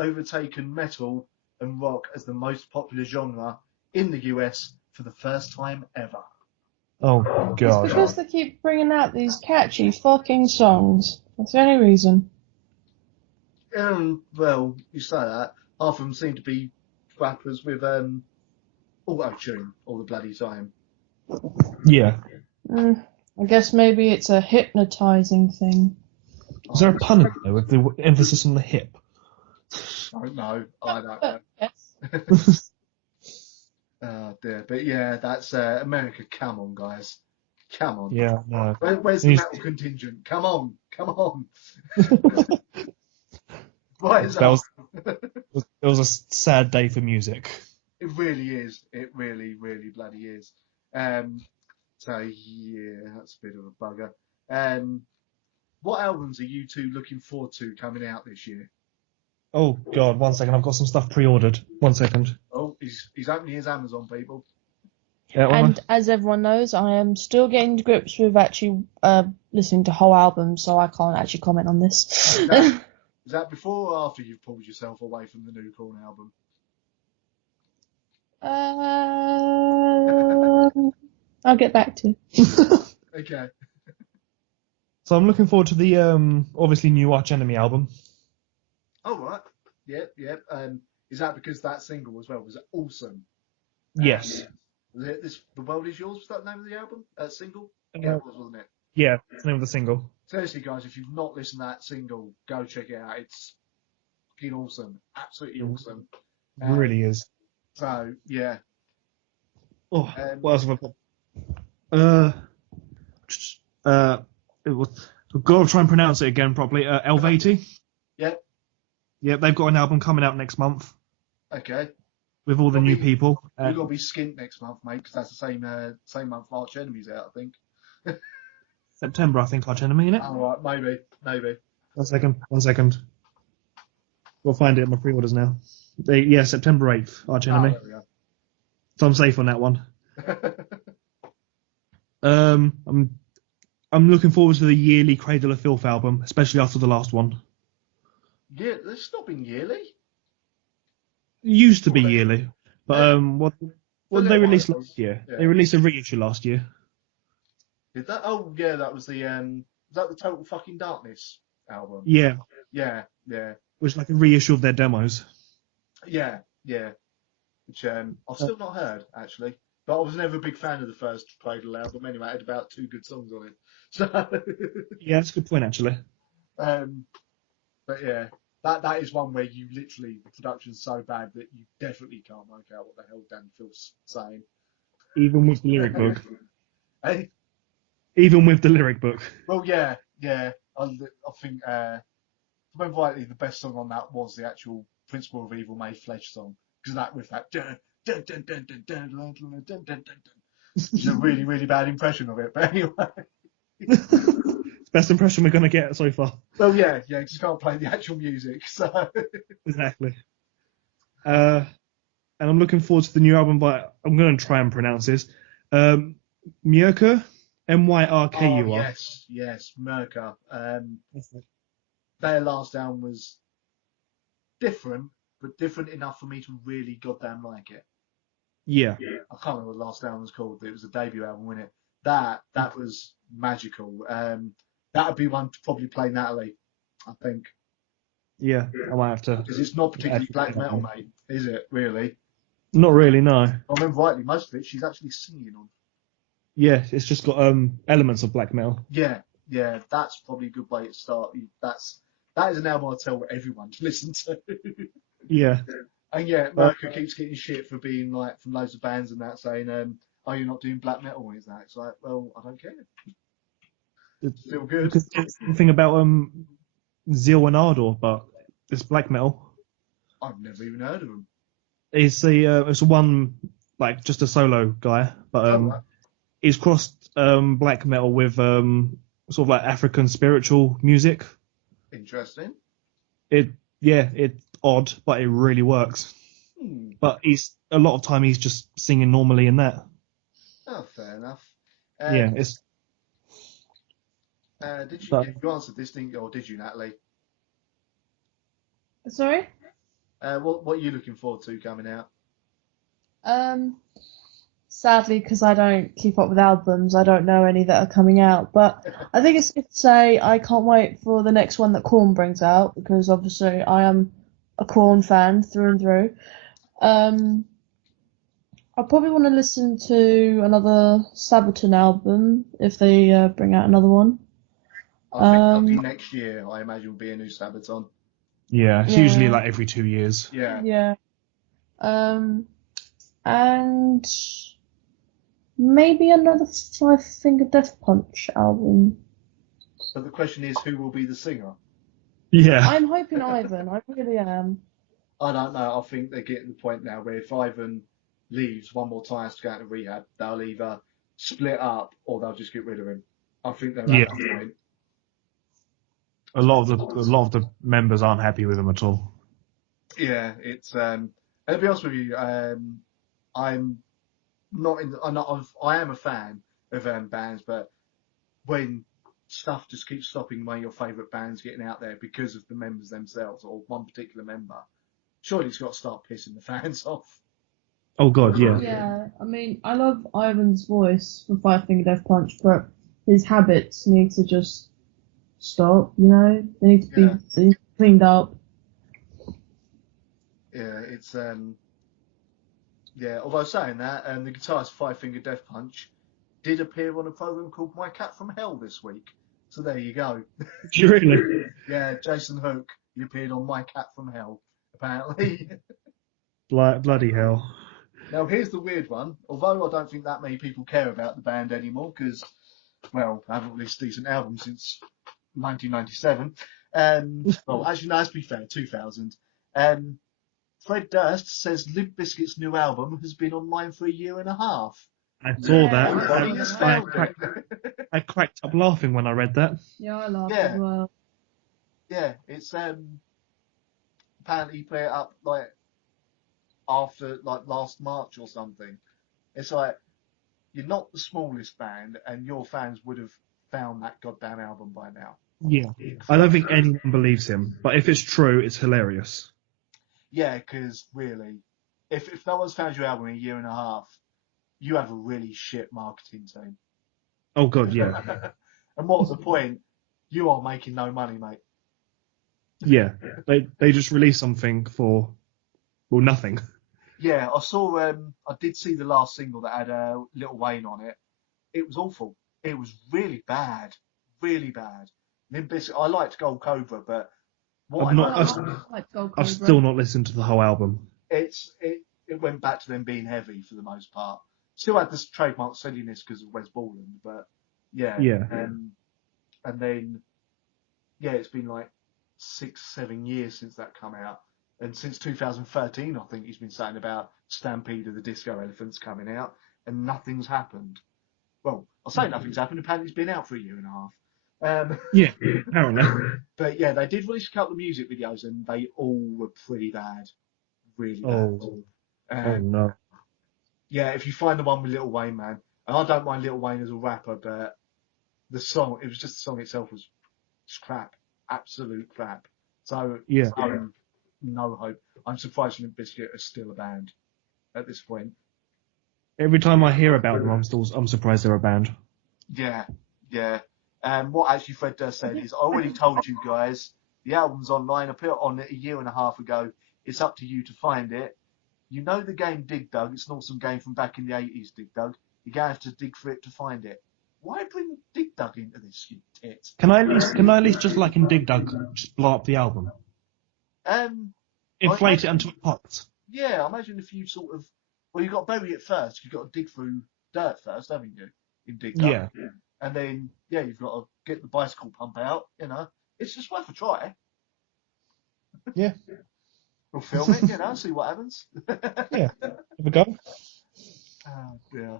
overtaken metal and rock as the most popular genre in the US for the first time ever. Oh, It's God. because they keep bringing out these catchy fucking songs. That's the only reason. Well, you say that. Half of them seem to be rappers with auto-tune all the bloody time. Yeah. I guess maybe it's a hypnotizing thing. Is there a pun in there with the emphasis on the hip? I don't know. I don't know. Yes. Oh dear. But yeah, that's America. Come on, guys. Come on. Yeah, no. Where's the metal contingent? Come on. Come on. Rise That up. was a sad day for music. It really is. It really, really bloody is. So yeah, that's a bit of a bugger. What albums are you two looking forward to coming out this year? Oh, God, 1 second. I've got some stuff pre-ordered. 1 second. Oh, he's opening his Amazon, people. Yeah, And as everyone knows, I am still getting to grips with actually listening to whole albums, so I can't actually comment on this. Is that before or after you've pulled yourself away from the new Korn album? I'll get back to you. Okay. So I'm looking forward to the obviously new Arch Enemy album. All right. Yep. Is that because that single as well was awesome? Yes. Was it The World Is Yours? Was that the name of the album? Single? Yeah, it was, wasn't it? Yeah, it's the name of the single. Seriously, guys, if you've not listened to that single, go check it out. It's fucking awesome. Absolutely awesome. It really is. So, yeah. Oh, what else have I got? It was. I've got to try and pronounce it again properly. Elvati. Yep. Yeah, they've got an album coming out next month Okay. with all the new people. You've got to be skint next month, mate, because that's the same month Arch Enemy's out, I think. September, I think, Arch Enemy, innit? All right, maybe. 1 second. We'll find it in my pre-orders now. September 8th, Arch Enemy. There we go. So I'm safe on that one. I'm looking forward to the yearly Cradle of Filth album, especially after the last one. Yeah, it's not been yearly. It used to be yearly, but what they released last year? Yeah. They released a reissue last year. Did that? Oh, yeah, that was the was that the Total Fucking Darkness album? Yeah, Yeah. it was like a reissue of their demos. Yeah. Which I've still not heard actually, but I was never a big fan of the first Cradle album anyway. It had about 2 good songs on it. So Yeah, that's a good point actually. but yeah, that is one where you literally the production's so bad that you definitely can't work out what the hell Dan Phil's saying. Even with the lyric book. Hey, Even with the lyric book. well, yeah. I think, if I remember rightly, the best song on that was the actual Principle of Evil Made Flesh song, because that with that dun dun dun dun dun dun dun dun dun dun dun. It's a really, really bad impression of it, but anyway. It's the best impression we're going to get so far. Well, yeah, just can't play the actual music, so. Exactly. And I'm looking forward to the new album by, I'm going to try and pronounce this, Myrkur, Myrkur. Oh, yes, Merca. Their last album was different, but different enough for me to really goddamn like it. Yeah. I can't remember what the last album was called. It was a debut album, wasn't it? That was magical. That would be one to probably play Natalie, I think. Yeah, I might have to. Because it's not particularly black metal, mate, is it, really? Not really, no. I remember rightly, most of it she's actually singing on. Yeah, it's just got elements of black metal. Yeah, that's probably a good way to start. That is an album I'd tell everyone to listen to. Yeah. And yeah, Merca keeps getting shit for being like from loads of bands and that saying, "Oh, you're not doing black metal, is that?" It's like, well, I don't care. It's still good. Because there's something about Zeal and Ardor, but it's black metal. I've never even heard of them. It's one like just a solo guy, but he's crossed black metal with sort of like African spiritual music. Interesting. It's odd, but it really works. But a lot of time he's just singing normally in that. Oh, fair enough. It's. You answered this, didn't you, or did you, Natalie? Sorry? What are you looking forward to coming out? Sadly, because I don't keep up with albums, I don't know any that are coming out. But I think it's safe to say I can't wait for the next one that Korn brings out, because obviously I am a Korn fan through and through. Um, I probably want to listen to another Sabaton album if they bring out another one. I think that'll be Um, next year. I imagine will be a new Sabaton. Yeah, it's usually yeah, like every 2 years. Yeah. yeah. Um, and maybe another Five Finger Death Punch album. But the question is, who will be the singer? Yeah. I'm hoping Ivan. I really am. I don't know. I think they're getting to the point now where if Ivan leaves one more time to go into rehab, they'll either split up or they'll just get rid of him. I think they're Yeah. at that point. A lot of the members aren't happy with him at all. Yeah, it's and to be honest with you, I'm not in. I am a fan of bands, but when stuff just keeps stopping one of your favourite bands getting out there because of the members themselves or one particular member, surely it's got to start pissing the fans off. Oh God, yeah. Yeah, I mean, I love Ivan's voice for Five Finger Death Punch, but his habits need to just stop, you know? They need to Yeah, be cleaned up. yeah, it's yeah. Although saying that, the guitarist Five Finger Death Punch did appear on a program called My Cat from Hell this week. So there you go. Really? Yeah, Jason Hook, he appeared on My Cat from Hell, apparently. Bloody hell. Now, here's the weird one. Although I don't think that many people care about the band anymore, because, well, I haven't released a decent album since 1997. Well, actually, no, let's be fair, 2000. Fred Durst says Limp Bizkit's new album has been online for a year and a half. I saw that. Everybody has I found cracked, it. I cracked up laughing when I read that. Yeah, I laughed as Yeah, well. yeah. It's apparently he put it up like after like last March or something. It's like you're not the smallest band, and your fans would have found that goddamn album by now. Yeah. I don't think anyone believes him, but if it's true, it's hilarious. Yeah, because really, if no one's found your album in a year and a half, you have a really shit marketing team. Oh God, yeah. And what's the point? You are making no money, mate. Yeah. They just released something for, well, nothing. Yeah, I saw. I did see the last single that had Little Wayne on it. It was awful. It was really bad, really bad. Limp Bizkit, I liked Gold Cobra, but what I've I not. I noticed, like Gold I've Cobra. still not listened to the whole album. it went back to them being heavy for the most part. Still had this trademark silliness because of Wes Borland, but yeah. Yeah. And then yeah, it's been like 6, 7 years since that come out. And since 2013, I think he's been saying about Stampede of the Disco Elephants coming out, and nothing's happened. Well, I'll say nothing's happened. Apparently, it's been out for a year and a half. Yeah. Apparently. But yeah, they did release a couple of music videos, and they all were pretty bad, really bad. Oh. Oh Um, no. yeah, if you find the one with Lil Wayne, man, and I don't mind Lil Wayne as a rapper, but the song, it was just the song itself was just crap, absolute crap. So Yeah. no hope. I'm surprised Limp Bizkit is still a band at this point. Every time I hear about them, I'm surprised they're a band. Yeah, yeah. And what actually Fred Durst said is, I already told you guys, the album's online. I put it on a year and a half ago. It's up to you to find it. You know the game Dig Dug. It's an awesome game from back in the 80s, Dig Dug. You're going to have to dig for it to find it. Why bring Dig Dug into this, you tit? Can I at least just like in Dig Dug, just blow up the album, Um, inflate it until it pops? Yeah, I imagine if you sort of, well, you've got to bury it first. You've got to dig through dirt first, haven't you? In Dig Dug. Yeah. And then, yeah, you've got to get the bicycle pump out, you know. It's just worth a try. Yeah. We'll film it, you know, see what happens. Yeah. Have a go. Oh, yeah.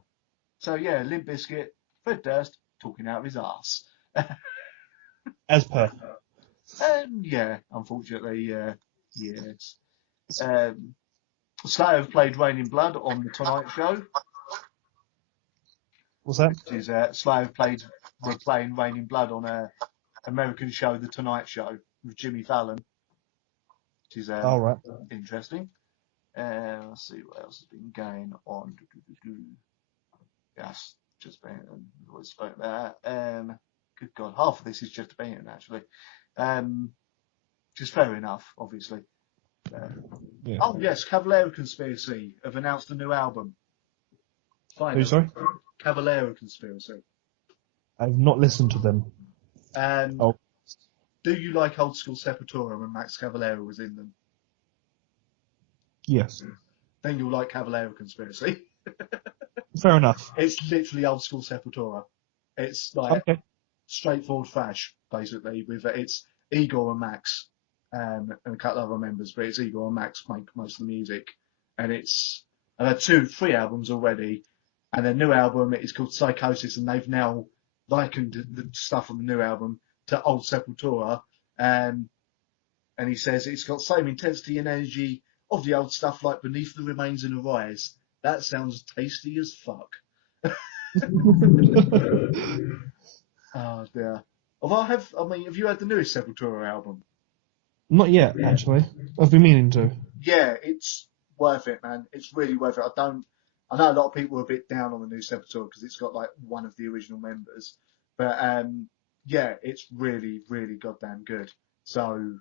So, yeah, Limp Bizkit, Fred Durst, talking out of his arse. As per. Yeah, unfortunately, yes. Slayer have played Rain in Blood on The Tonight Show. What's that? Which is, Slayer were playing Rain in Blood on a American show, The Tonight Show, with Jimmy Fallon. which is All right. interesting. Let's see what else has been going on. Yes, just Benton. We've always spoke about that. Good God, half of this is just Benton actually. Just fair enough, obviously. Yeah. Oh yes, Caballero Conspiracy have announced a new album. Finally. Who, sorry? Caballero Conspiracy. I've not listened to them. Oh. Do you like old school Sepultura when Max Caballero was in them? Yes. Then you'll like Caballero Conspiracy. Fair enough. It's literally old school Sepultura. It's like straightforward thrash, basically. With it's Igor and Max, and a couple of other members, but it's Igor and Max make most of the music, and I've had 3 albums already, and their new album is called Psychosis, and they've now likened the stuff on the new album to old Sepultura, and he says it's got the same intensity and energy of the old stuff, like Beneath the Remains in a Rise. That sounds tasty as fuck. Oh dear. Although have you heard the newest Sepultura album? Not yet, actually. I've been meaning to. Yeah, it's worth it, man. It's really worth it. I know a lot of people are a bit down on the new Sepultura because it's got like one of the original members, but yeah, it's really, really goddamn good. So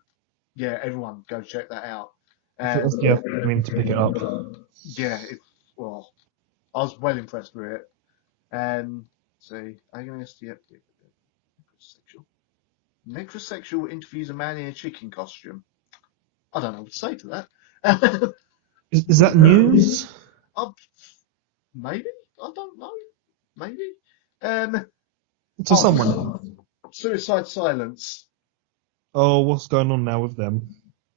yeah, everyone go check that out. Yeah, I mean to pick it up. Yeah, well, I was well impressed with it. See, agonist, yep. Necrosexual interviews a man in a chicken costume. I don't know what to say to that. Is that news? Maybe. I don't know. Maybe. To someone. Suicide Silence. Oh, what's going on now with them?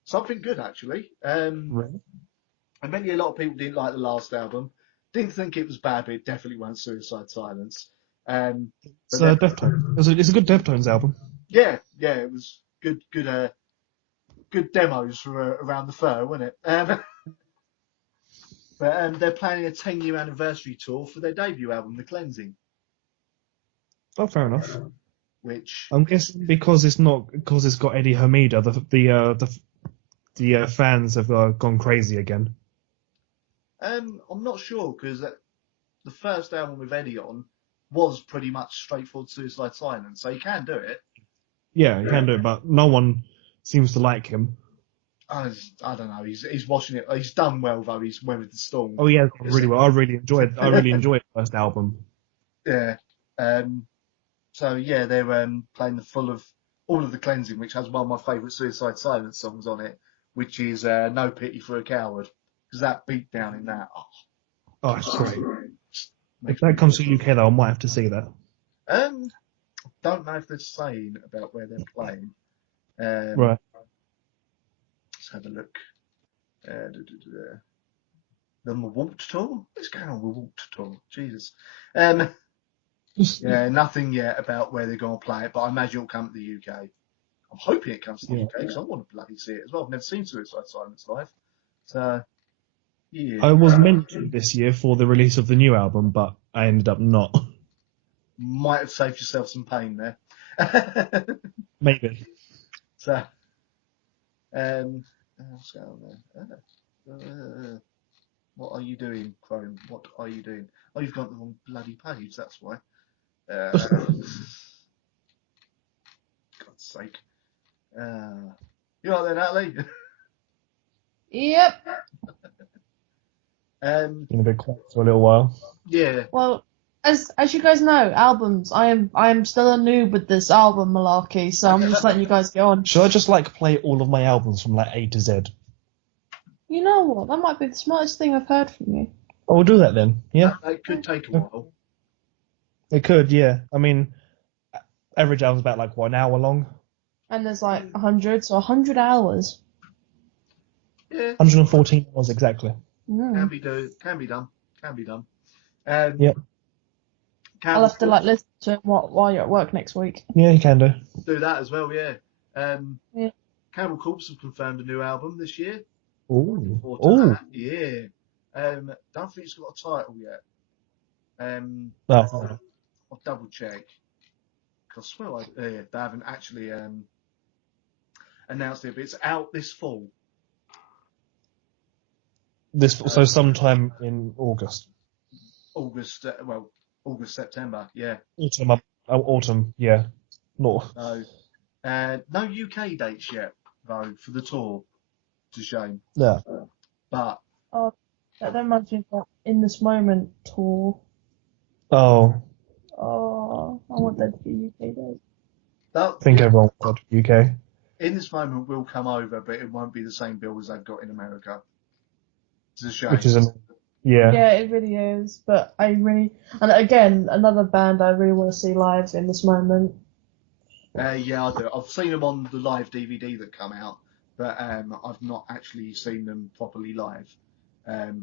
Something good, actually. Really? I bet you a lot of people didn't like the last album. Didn't think it was bad, but it definitely wasn't Suicide Silence. It's Deftones. It's a good Deftones album. Yeah, it was good demos for around the fur, wasn't it? But they're planning a 10-year anniversary tour for their debut album, The Cleansing. Oh, fair enough. Which I'm guessing because it's got Eddie Hamida, the fans have gone crazy again. I'm not sure because the first album with Eddie on was pretty much straightforward Suicide Silence, so he can do it. Yeah, he can do it, but no one seems to like him. I don't know. He's watching it. He's done well though. He's weathered the storm. Oh yeah, really well. I really enjoyed the first album. Yeah. So yeah, they're playing all of The Cleansing, which has one of my favourite Suicide Silence songs on it, which is No Pity for a Coward, because that beat down in that. Oh, it's great. If that comes to UK though, I might have to see that. Don't know if they're saying about where they're playing. Right. Let's have a look. The Warped Tour? What's going on with Warped Tour? Jesus. Yeah, nothing yet about where they're going to play it, but I imagine it'll come to the UK. I'm hoping it comes to the UK because I want to bloody see it as well. I've never seen Suicide Silence live. So, yeah. I was meant to this year for the release of the new album, but I ended up not. Might have saved yourself some pain there. Maybe. So, what's going on there? What are you doing, Chrome? What are you doing? Oh, you've got the wrong bloody page, that's why. God's sake. You right there, Natalie? Yep. Been a bit quiet for a little while. Yeah. Well, as you guys know, albums. I am still a noob with this album malarkey, so I'm just letting you guys get on. Should I just play all of my albums from A to Z? You know what? That might be the smartest thing I've heard from you. Oh, we'll do that then. Yeah. It could take a while. It could, yeah. I mean, average album's about an hour long. And there's 100, so 100 hours. Yeah. 114 hours exactly. Can be done. Yep. I'll have to listen to it while you're at work next week. Yeah, you can do. Do that as well, yeah. Yeah. Cannibal Corpse have confirmed a new album this year. Ooh. Yeah. Don't think it's got a title yet. No. I'll double check. Cause I swear they haven't actually announced it, but it's out this fall. So sometime in August. August, August, September, yeah. Autumn, yeah. No. So, no UK dates yet, though, for the tour. It's a shame. Yeah. But Oh, that reminds me of that In This Moment tour. Oh, Oh, I want that to be UK days. that, I think yeah, everyone got UK. In This Moment will come over, but it won't be the same bill as they've got in America. It's a shame. Which is yeah. Yeah, it really is. But and again, another band I really want to see live In This Moment. Yeah, I do. I've seen them on the live DVD that come out, but I've not actually seen them properly live.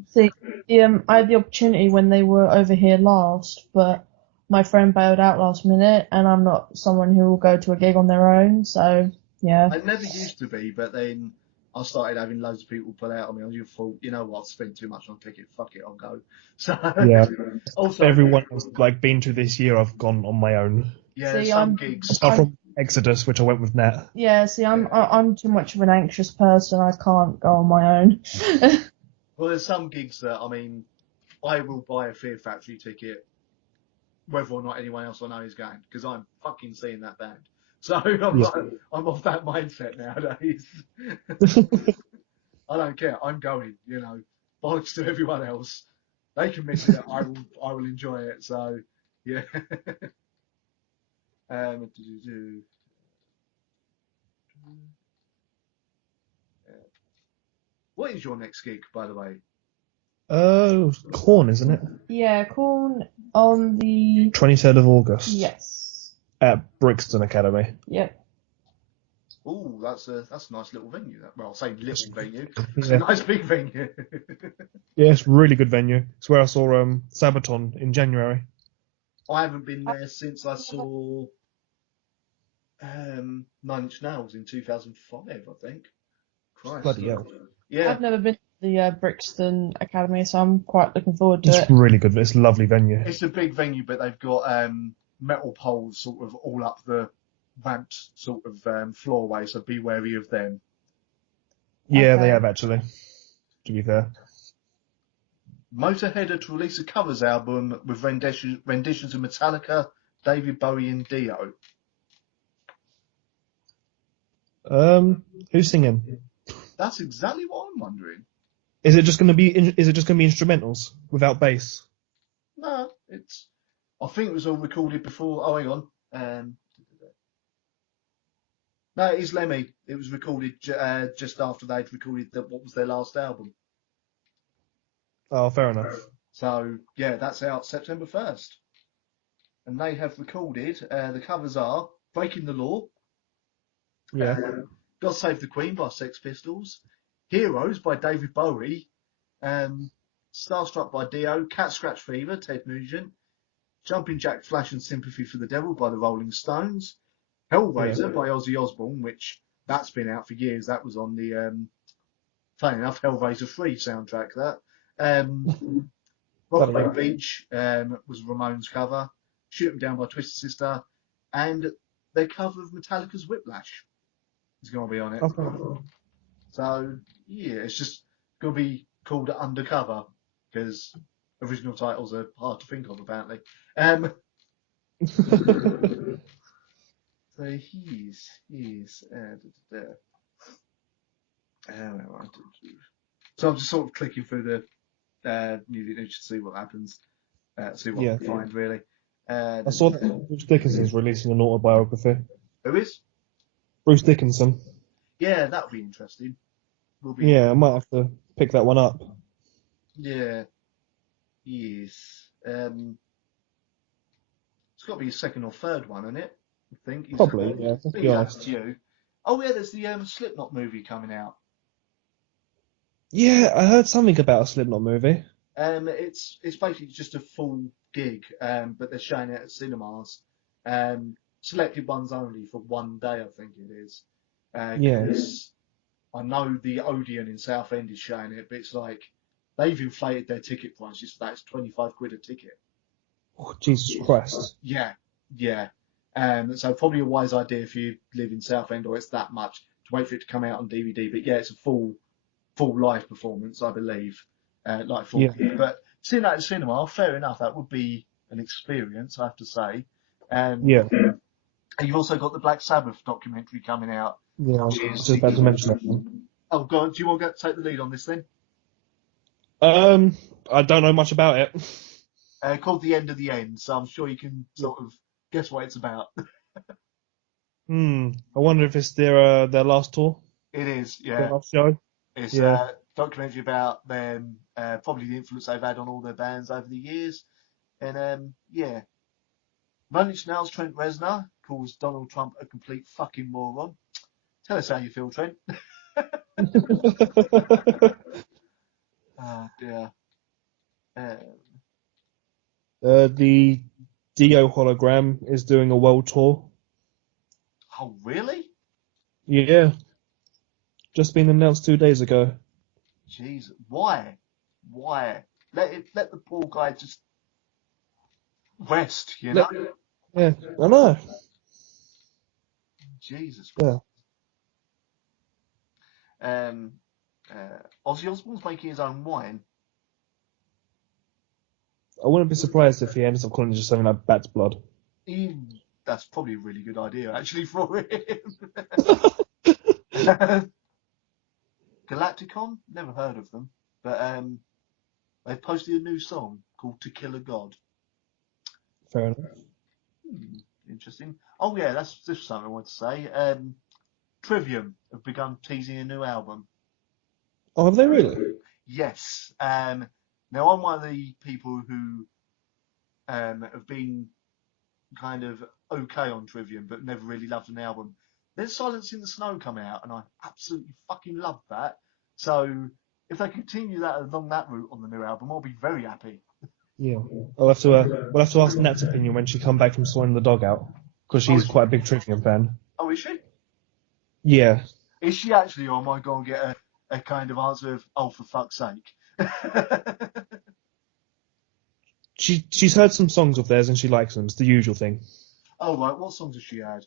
See, I had the opportunity when they were over here last, but my friend bailed out last minute, and I'm not someone who will go to a gig on their own, so yeah. I never used to be, but then I started having loads of people pull out on me. I just thought, you know what, I've spent too much on a ticket. Fuck it, I'll go. So Yeah. also, Everyone has been to this year. I've gone on my own. yeah, See, there's some gigs. Apart from Exodus, which I went with Nat. Yeah, see, I'm too much of an anxious person. I can't go on my own. Well, there's some gigs that, I mean, I will buy a Fear Factory ticket whether or not anyone else I know is going, because I'm fucking seeing that band. So I'm off that mindset nowadays. I don't care. I'm going. You know, bollocks to everyone else. They can miss it. I will enjoy it. So yeah. What is your next gig, by the way? Oh, Corn, isn't it? Yeah, Corn on the 23rd of August. yes. At Brixton Academy. Yep. Oh, that's a nice little venue. Well, I'll say little venue. Yeah. It's a nice big venue. Yeah, it's a really good venue. It's where I saw Sabaton in January. I haven't been there since I saw 9 Inch Nails in 2005, I think. Christ. Bloody hell. Yeah. I've never been to the Brixton Academy, so I'm quite looking forward to it. It's really good. It's a lovely venue. It's a big venue, but they've got metal poles sort of all up the ramped sort of floorway, so be wary of them. Yeah, Okay. they have actually, to be fair. Motorhead are to release a covers album with renditions of Metallica, David Bowie, and Dio. Who's singing? That's exactly what I'm wondering. Is it just going to be instrumentals without bass? No, I think it was all recorded before. Oh, hang on. No, it is Lemmy. It was recorded just after they'd recorded what was their last album. Oh, fair enough. So yeah, that's out September 1st, and they have recorded. The covers are "Breaking the Law," Yeah. "God Save the Queen" by Sex Pistols, "Heroes" by David Bowie, "Starstruck" by Dio, "Cat Scratch Fever" Ted Nugent, "Jumping Jack Flash and Sympathy for the Devil" by the Rolling Stones, "Hellraiser" by Ozzy Osbourne, which that's been out for years. That was on the funny enough Hellraiser 3 soundtrack. That Rockaway Beach was Ramone's cover, "Shoot 'Em Down" by Twisted Sister, and their cover of Metallica's "Whiplash" is going to be on it. Okay. So yeah, it's just going to be called Undercover because original titles are hard to think of apparently. So so I'm just sort of clicking through the music news to see what happens, see what I can find really. I saw that Bruce Dickinson's releasing an autobiography. Who is? Bruce Dickinson. Yeah, that would be interesting. Yeah, I might have to pick that one up. Yeah. Yes. It's got to be a second or third one, isn't it? I think. Probably, yeah. Let's be honest. You. Oh yeah, there's the Slipknot movie coming out. Yeah, I heard something about a Slipknot movie. It's basically just a full gig, but they're showing it at cinemas. Selected ones only for one day, I think it is. Because I know the Odeon in Southend is showing it, but it's like they've inflated their ticket prices, so that's 25 quid a ticket. Oh, Jesus Christ. Yeah. So probably a wise idea if you live in Southend or it's that much to wait for it to come out on DVD. But yeah, it's a full live performance, I believe. like Yeah. 40. But seeing that in cinema, fair enough, that would be an experience, I have to say. Yeah. And you've also got the Black Sabbath documentary coming out, Yeah. I which was is just about to mention that one. oh, go on. Do you want to take the lead on this then? I don't know much about it. Called The End of the End, so I'm sure you can sort of guess what it's about. I wonder if it's their last tour, It is, their yeah. last show. It's Yeah. a documentary about them, probably the influence they've had on all their bands over the years. And yeah. Rolling Snail's Trent Reznor calls Donald Trump a complete fucking moron. Tell us how you feel, Trent. Oh dear. Um, The Dio hologram is doing a world tour. oh really? Yeah. Just been announced 2 days ago. Jeez, why? Why? Let the poor guy just rest, you know? Yeah, I know. Jesus. Yeah. Um, Ozzy Osbourne's making his own wine. I wouldn't be surprised if he ends up calling it just something like Bat's Blood. That's probably a really good idea, actually, for him. Galacticon? Never heard of them. But they've posted a new song called To Kill a God. Fair enough. Interesting. Oh, yeah, this was something I wanted to say. Trivium have begun teasing a new album. Oh, have they really? Yes. Now, I'm one of the people who have been kind of okay on Trivium, but never really loved an album. There's Silence in the Snow come out, and I absolutely fucking loved that. So if they continue that along that route on the new album, I'll be very happy. Yeah. We'll have to ask Nat's opinion when she come back from sorting the dog out, because Oh, she's quite a big Trivium fan. Oh, is she? Yeah. Is she actually, or am I going to get a kind of answer of, oh, for fuck's sake? She's heard some songs of theirs and she likes them. It's the usual thing. Oh, right. What songs has she had?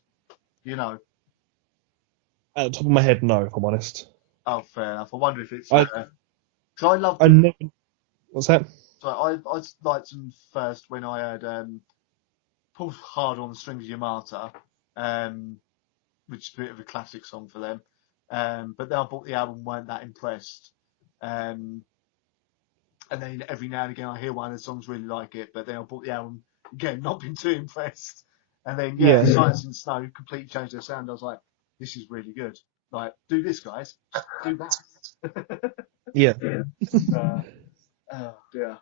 You know. At the top of my head, no, if I'm honest. Oh, fair enough. I wonder if it's. I 'Cause I loved. I never. What's that? So I liked them first when I had Pulled Hard on the Strings of Yamata, which is a bit of a classic song for them. But then I bought the album, weren't that impressed. And then every now and again I hear one of the songs, really like it, but then I bought the album again, not been too impressed. And then Yeah. Silence in the Snow completely changed their sound. I was like, this is really good. Like, do this, guys. Do that. Yeah. Oh dear.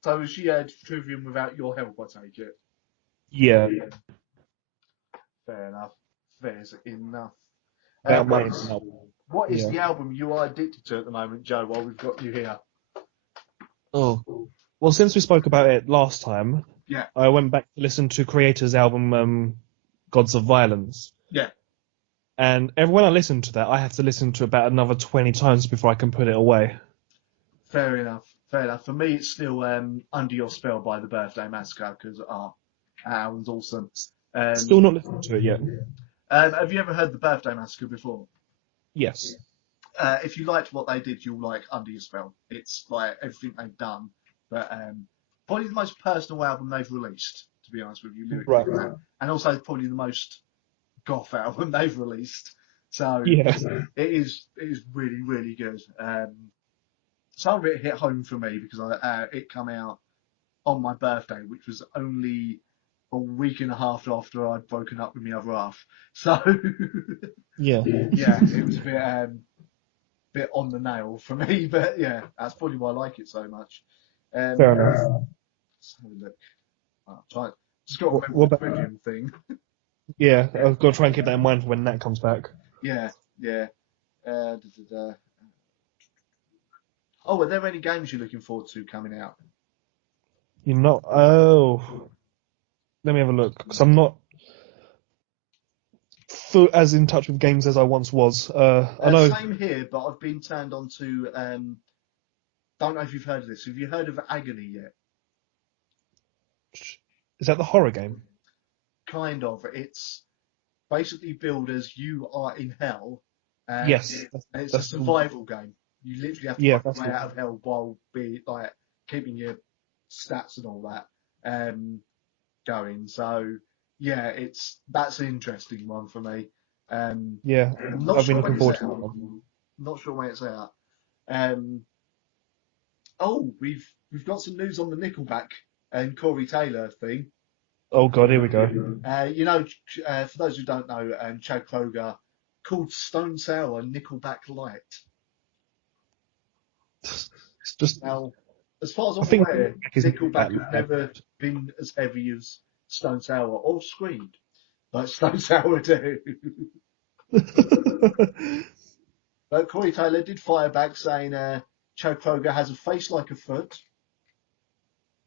So she had Trivium without your help, I take it. Yeah. Fair enough. Fair's enough. Without What money. is, No. what is Yeah. the album you are addicted to at the moment, Joe, while we've got you here? Oh. Well, since we spoke about it last time, Yeah. I went back to listen to Creator's album, Gods of Violence. Yeah. And when I listen to that, I have to listen to about another 20 times before I can put it away. Fair enough. Fair enough. For me, it's still Under Your Spell by The Birthday Massacre, because that album's awesome. Still not listened to it yet. Have you ever heard The Birthday Massacre before? Yes. If you liked what they did, you'll like Under Your Spell. It's like everything they've done, but probably the most personal album they've released, to be honest with you, lyrically. Right. And also probably the most goth album they've released. So Yeah. it is really, really good. Some of it hit home for me because it came out on my birthday, which was only a week and a half after I'd broken up with my other half. So Yeah. yeah, it was a bit on the nail for me, but yeah, that's probably why I like it so much. Fair enough. Let's have a look. Just got to remember What the about? Trivium thing. Yeah, I've got to try and keep that in mind for when Nat comes back. Yeah. Oh, are there any games you're looking forward to coming out? You're not. Oh, let me have a look because I'm not as in touch with games as I once was. I know. Same here, but I've been turned on to. Don't know if you've heard of this. Have you heard of Agony yet? Is that the horror game? Kind of. It's basically billed as you are in hell, Yes, And it's a that's survival game. You literally have to yeah, find that's your way out of hell while like keeping your stats and all that going. So yeah, that's an interesting one for me. yeah. Not I've been sure when looking it's forward to out. that one. Not sure when it's out. Um, oh, we've got some news on the Nickelback and Corey Taylor thing. Oh God, here we go. For those who don't know, Chad Kroger called Stone Sour Nickelback Light. It's just, Now, as far as I I'm think aware, is Nickelback have that never been as heavy as Stone Sour or screamed like Stone Sour do. But Corey Taylor did fire back saying Chad Kroger has a face like a foot.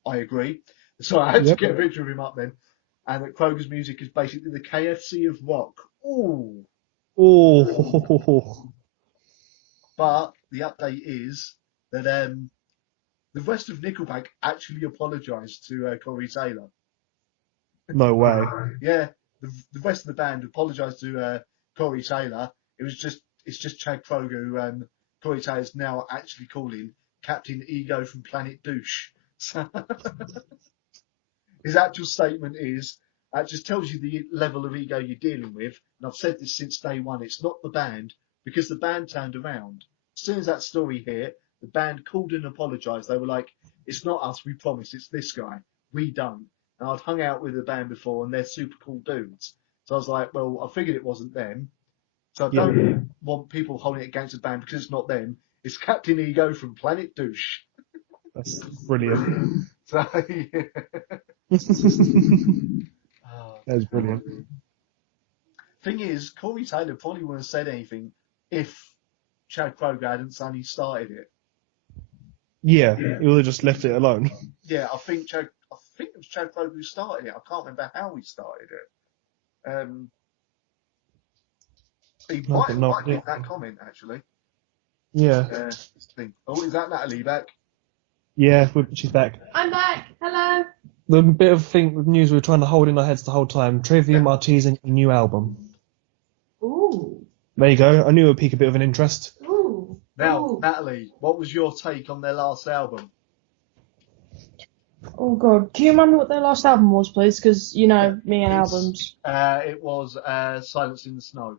I agree. So I had to Yep. get a picture of him up then. And that Kroger's music is basically the KFC of rock. Ooh. Oh, But the update is that the rest of Nickelback actually apologised to Corey Taylor. no way. Yeah, the rest of the band apologised to Corey Taylor. It's just Chad Kroger who Corey Taylor's now actually calling Captain Ego from Planet Douche. So his actual statement is that just tells you the level of ego you're dealing with. And I've said this since day one. It's not the band because the band turned around. As soon as that story hit, the band called and apologised. They were like, "It's not us. We promise. It's this guy. We don't." And I'd hung out with the band before, and they're super cool dudes. So I was like, "Well, I figured it wasn't them." So I Yeah, don't want people holding it against the band because it's not them. It's Captain Ego from Planet Douche. that's brilliant. So yeah. That Oh, is brilliant. thing is, Corey Taylor probably wouldn't have said anything if Chad Kroger hadn't suddenly started it. Yeah, he would have just left it alone. Yeah, I think it was Chad Kroger who started it. I can't remember how he started it. He I've might got have no liked idea. that comment actually. Yeah, This thing. Oh, is that Natalie back? yeah, she's back. I'm back. Hello. The bit of news we were trying to hold in our heads the whole time. Trivium Artisan new album. Ooh. There you go. I knew it would pique a bit of an interest. Ooh. Now, Ooh. Natalie, what was your take on their last album? Oh God. Can you remember what their last album was, please? Because you know me and It's- albums. It was Silence in the Snow.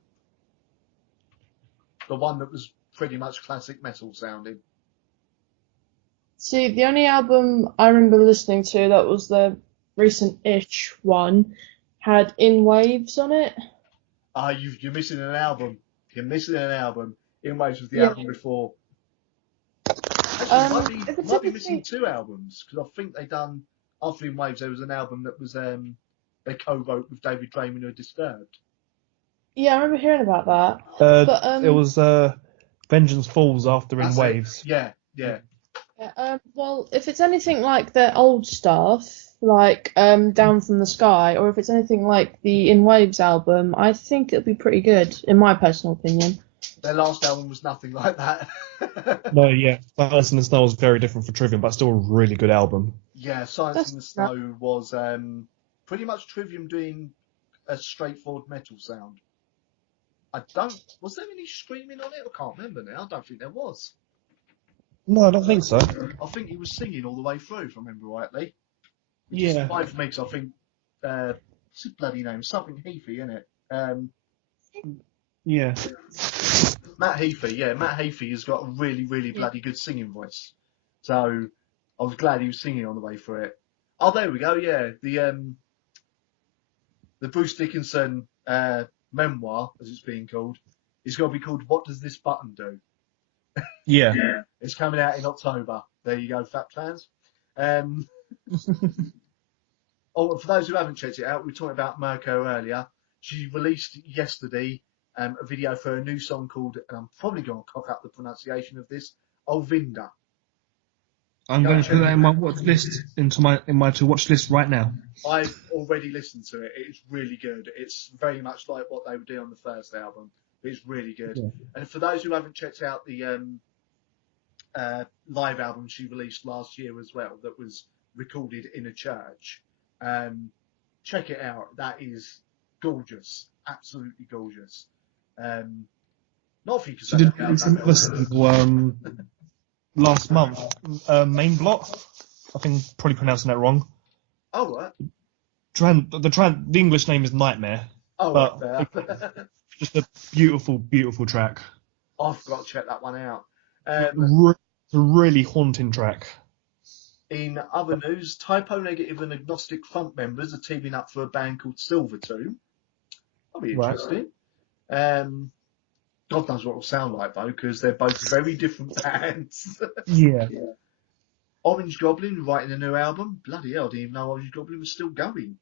The one that was pretty much classic metal sounding. See, the only album I remember listening to that was the recent-ish one had In Waves on it. You're missing an album. You're missing an album. In Waves was the Yeah. album before. Actually, If it's might be missing anything, two albums because I think they done after In Waves there was an album that was they co-wrote with David Draymond of Disturbed. yeah, I remember hearing about that. But It was Vengeance Falls after In That's it. Waves. Yeah. yeah, well, if it's anything like their old stuff, like Down from the Sky, or if it's anything like the In Waves album, I think it'll be pretty good, in my personal opinion. Their last album was nothing like that. No, yeah, Silence in the Snow was very different for Trivium, but still a really good album. Yeah, Silence That's in the Snow was pretty much Trivium doing a straightforward metal sound. Was there any screaming on it? I can't remember now. I don't think there was. No, I don't think so. I think he was singing all the way through, if I remember rightly. Which Yeah. is fine for me, because I think, what's his bloody name? Something Heafy, isn't it? Yeah. Matt Heafy, yeah. Matt Heafy has got a really, really bloody good singing voice. So I was glad he was singing on the way through it. Oh, there we go, yeah. The Bruce Dickinson memoir, as it's being called, is going to be called What Does This Button Do? Yeah. It's coming out in October. There you go, Fat fans. Oh, for those who haven't checked it out, we were talking about Mirko earlier. She released yesterday a video for a new song called, and I'm probably going to cock up the pronunciation of this, Olvinda. I'm going to put that in my watch list, in my to watch list right now. I've already listened to it. It's really good. It's very much like what they were doing on the first album. It's really good. Yeah. And for those who haven't checked out the live album she released last year as well, that was recorded in a church, check it out. That is gorgeous. Absolutely gorgeous. Not Not if you can She say did that release out another single last month. Main Blot. I think probably pronouncing that wrong. Oh, right. The English name is Nightmare, Oh, but right, fair. just a beautiful, beautiful track. I've got to check that one out. It's a really haunting track. In other news, Typo Negative and Agnostic Front members are teaming up for a band called Silvertomb. That'll be Right. interesting. God knows what it'll sound like, though, because they're both very different bands. Yeah. Orange Goblin writing a new album. Bloody hell, I didn't even know Orange Goblin was still going.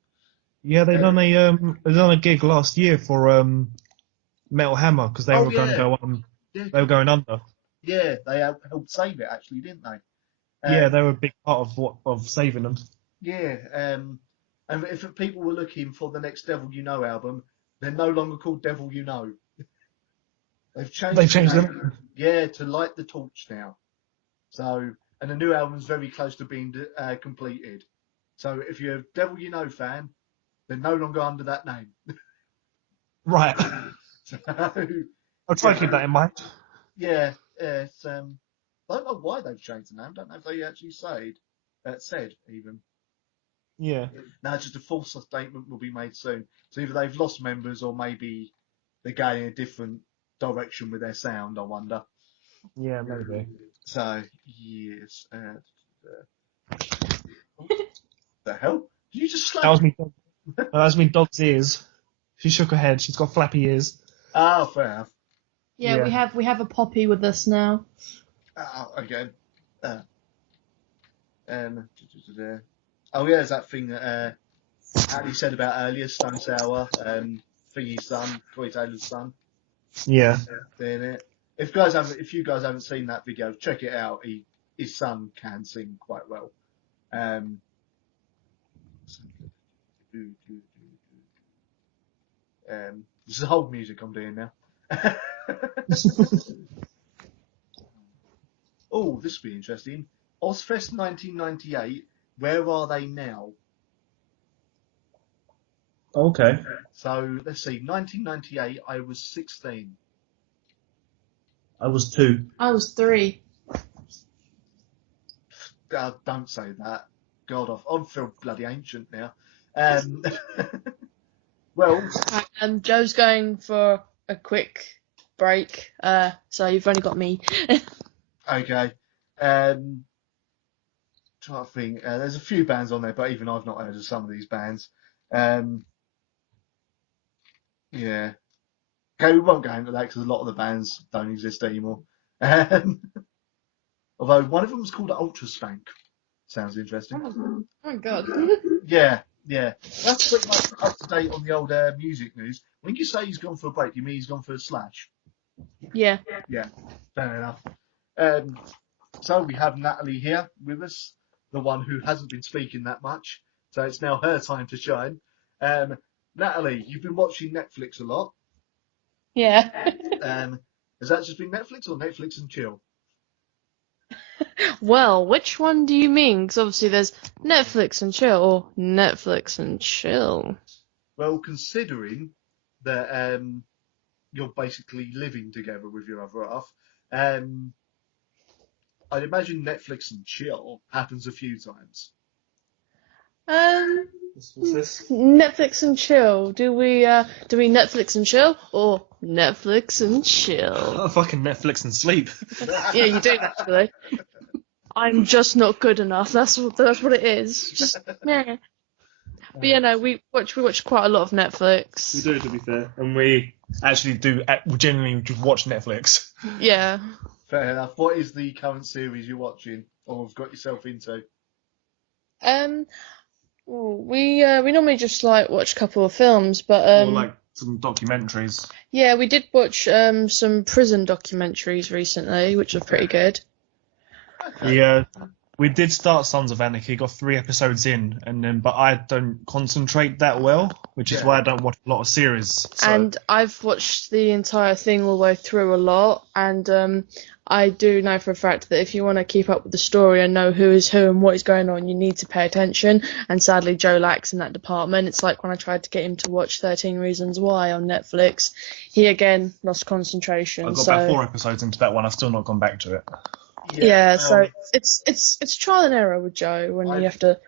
Yeah, they done a gig last year for Metal Hammer because they were going to go on. Yeah, They were going under. yeah, they helped save it, actually, didn't they? Yeah, they were a big part of saving them. Yeah, and if people were looking for the next Devil You Know album, they're no longer called Devil You Know. They've changed the name, them. yeah, to Light the Torch now. So, and the new album's very close to being completed. So, if you're a Devil You Know fan, they're no longer under that name. Right. So, I'll try to keep that in mind. yeah, it's, I don't know why they've changed the name. I don't know if they actually said even. Yeah. No, just a full statement will be made soon. So either they've lost members or maybe they're going in a different direction with their sound, I wonder. Yeah, maybe. So, yes. The hell? Did you just slap That was me. That was me. Dog's ears. She shook her head. She's got flappy ears. Oh, fair enough. Yeah, Yeah. we have a Poppy with us now. Again. Oh, yeah, there's that thing that Ali said about earlier, Stone Sour, Thingy's son, Corey Taylor's son. Yeah. Doing it. If you guys haven't seen that video, check it out. His son can sing quite well. This is whole music I'm doing now. Oh, this will be interesting. Ozfest 1998. Where are they now? Okay. So let's see. 1998. I was 16. I was 2. I was 3. Don't say that. God, I feel bloody ancient now. Well, Joe's going for a quick break, so you've only got me. okay. Trying to think. There's a few bands on there, but even I've not heard of some of these bands. Yeah. Okay, we won't go into that because a lot of the bands don't exist anymore. Although one of them was called Ultra Spank. Sounds interesting. Oh my god. Yeah. That's pretty much up to date on the old music news. When you say he's gone for a break, you mean he's gone for a slash? Yeah. Yeah, fair enough. So we have Natalie here with us, the one who hasn't been speaking that much. So it's now her time to shine. Natalie, you've been watching Netflix a lot. Yeah. Has that just been Netflix or Netflix and chill? Well, which one do you mean? Because obviously there's Netflix and chill or Netflix and chill. Well, considering that you're basically living together with your other half, I'd imagine Netflix and chill happens a few times. What's this? Netflix and chill. Do we Netflix and chill or Netflix and chill? Oh, fucking Netflix and sleep. Yeah, you do actually. I'm just not good enough. That's what it is. Just meh. But yeah, no, we watch quite a lot of Netflix. We do, to be fair, and we actually do. We genuinely just watch Netflix. Yeah. Fair enough. What is the current series you're watching or have got yourself into? We normally just like watch a couple of films, but Or like some documentaries. yeah, we did watch some prison documentaries recently, which are pretty good. Okay. We did start Sons of Anarchy, got 3 episodes in, but I don't concentrate that well, which is why I don't watch a lot of series. So. And I've watched the entire thing all the way through a lot, and I do know for a fact that if you want to keep up with the story and know who is who and what is going on, you need to pay attention. And sadly, Joe lacks in that department. It's like when I tried to get him to watch 13 Reasons Why on Netflix, he again lost concentration. I got about 4 episodes into that one. I've still not gone back to it. Yeah, so it's trial and error with Joe when you have to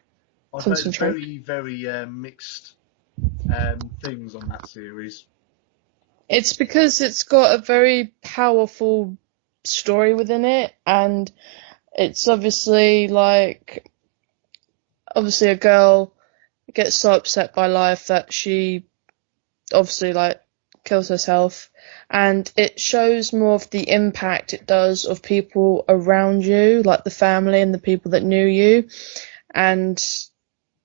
concentrate. I've heard very mixed things on that series. It's because it's got a very powerful story within it, and it's obviously a girl gets so upset by life that she obviously kills herself, and it shows more of the impact it does of people around you, like the family and the people that knew you. And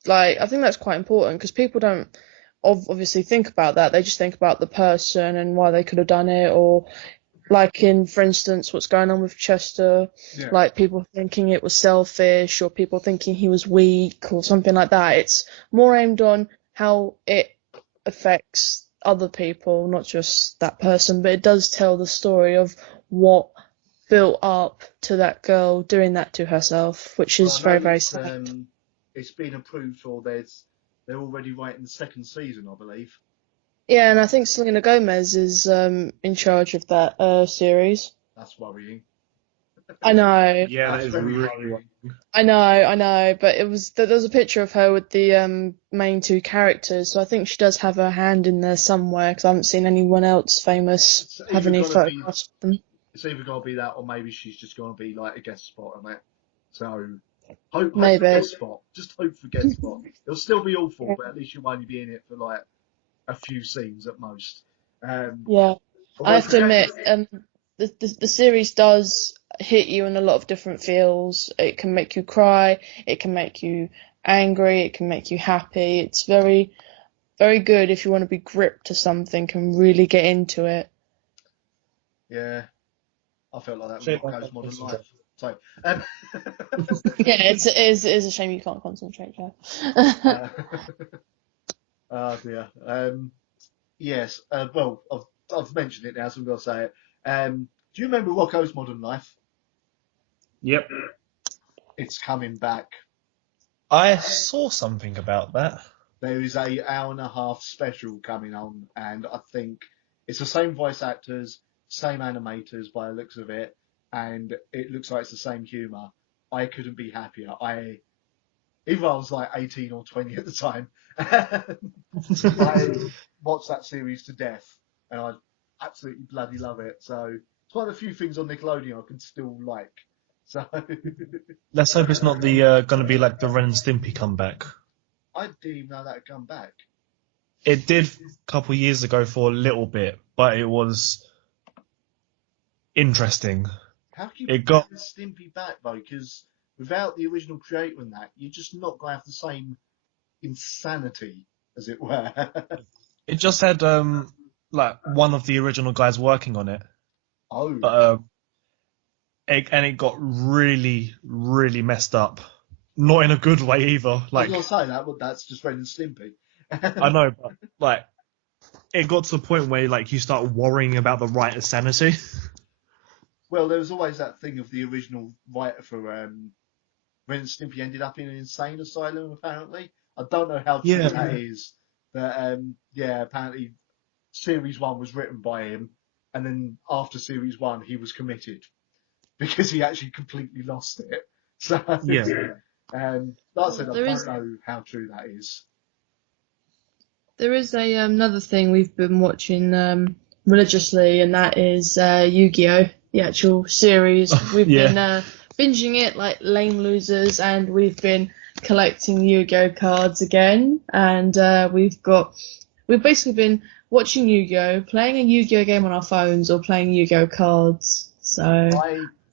I think that's quite important, because people don't obviously think about that. They just think about the person and why they could have done it, or for instance, what's going on with Chester, people thinking it was selfish, or people thinking he was weak, or something like that. It's more aimed on how it affects other people, not just that person, but it does tell the story of what built up to that girl doing that to herself, which is very, very sad. It's been approved they're already writing the 2nd season, I believe. Yeah, and I think Selena Gomez is in charge of that series. That's worrying. I know. Yeah, that's very worrying. I know, but there was a picture of her with the main 2 characters, so I think she does have her hand in there somewhere, because I haven't seen anyone else famous have any photographs of them. It's either going to be that, or maybe she's just going to be a guest spot on that. So, hope maybe. for guest spot. Just hope for guest spot. It'll still be awful, but at least you'll only be in it for a few scenes at most. Yeah, I have to admit, the series does hit you in a lot of different feels. It can make you cry, it can make you angry, it can make you happy. It's very, very good if you want to be gripped to something and really get into it. Yeah, I felt like that with Rocko's Modern Life. So, yeah, it is a shame you can't concentrate, Joe. Oh dear. Yes. Well, I've mentioned it now, so I'm going to say it. Do you remember Rocko's Modern Life? Yep. It's coming back. I saw something about that. There is a 1.5-hour special coming on, and I think it's the same voice actors, same animators by the looks of it, and it looks like it's the same humour. I couldn't be happier. Either I was 18 or 20 at the time. I watched that series to death, and I absolutely bloody love it. So it's one of the few things on Nickelodeon I can still like. So let's hope it's not the going to be like the Ren and Stimpy comeback. I didn't even know that had come back. It did a couple of years ago for a little bit, but it was interesting. How can you bring Stimpy back though? Because without the original creator in that, you're just not going to have the same insanity, as it were. It just had one of the original guys working on it. Oh. But it got really, really messed up. Not in a good way either. I was going to say that, but that's just Ren and Stimpy. I know, but it got to the point where you start worrying about the writer's sanity. Well, there was always that thing of the original writer for Ren and Stimpy ended up in an insane asylum, apparently. I don't know how true that is. But, apparently Series 1 was written by him, and then after Series 1 he was committed, because he actually completely lost it. So, like I said, I don't know how true that is. There is another thing we've been watching religiously, and that is Yu-Gi-Oh! The actual series. We've been binging it like lame losers, and we've been collecting Yu-Gi-Oh! Cards again. And we've basically been watching Yu-Gi-Oh!, playing a Yu-Gi-Oh! Game on our phones, or playing Yu-Gi-Oh! Cards. So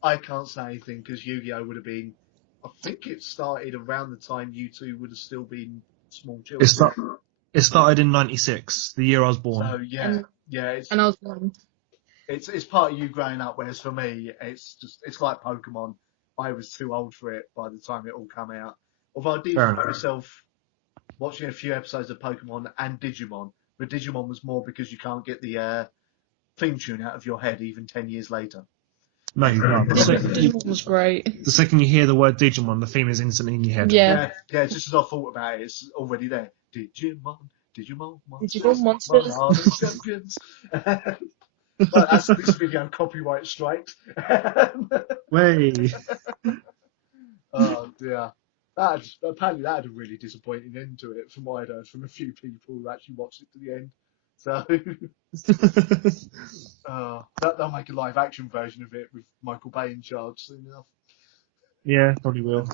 I can't say anything, because Yu-Gi-Oh! Would have been, I think it started around the time you two would have still been small children. It started in '96, the year I was born. So and I was born. It's part of you growing up, whereas for me, it's like Pokemon. I was too old for it by the time it all came out. Although I did Fair find enough. myself watching a few episodes of Pokemon and Digimon, but Digimon was more because you can't get the theme tune out of your head even 10 years later. No, you can't. Digimon was great. The second you hear the word Digimon, the theme is instantly in your head. Yeah. Yeah, just as I thought about it, it's already there. Digimon, monsters, Digimon monsters. what are the champions? But that's this video copyright strike. Way. Oh dear. Apparently that had a really disappointing end to it from what I'd heard from a few people who actually watched it to the end. So they'll make a live action version of it with Michael Bay in charge soon enough. Yeah, probably will.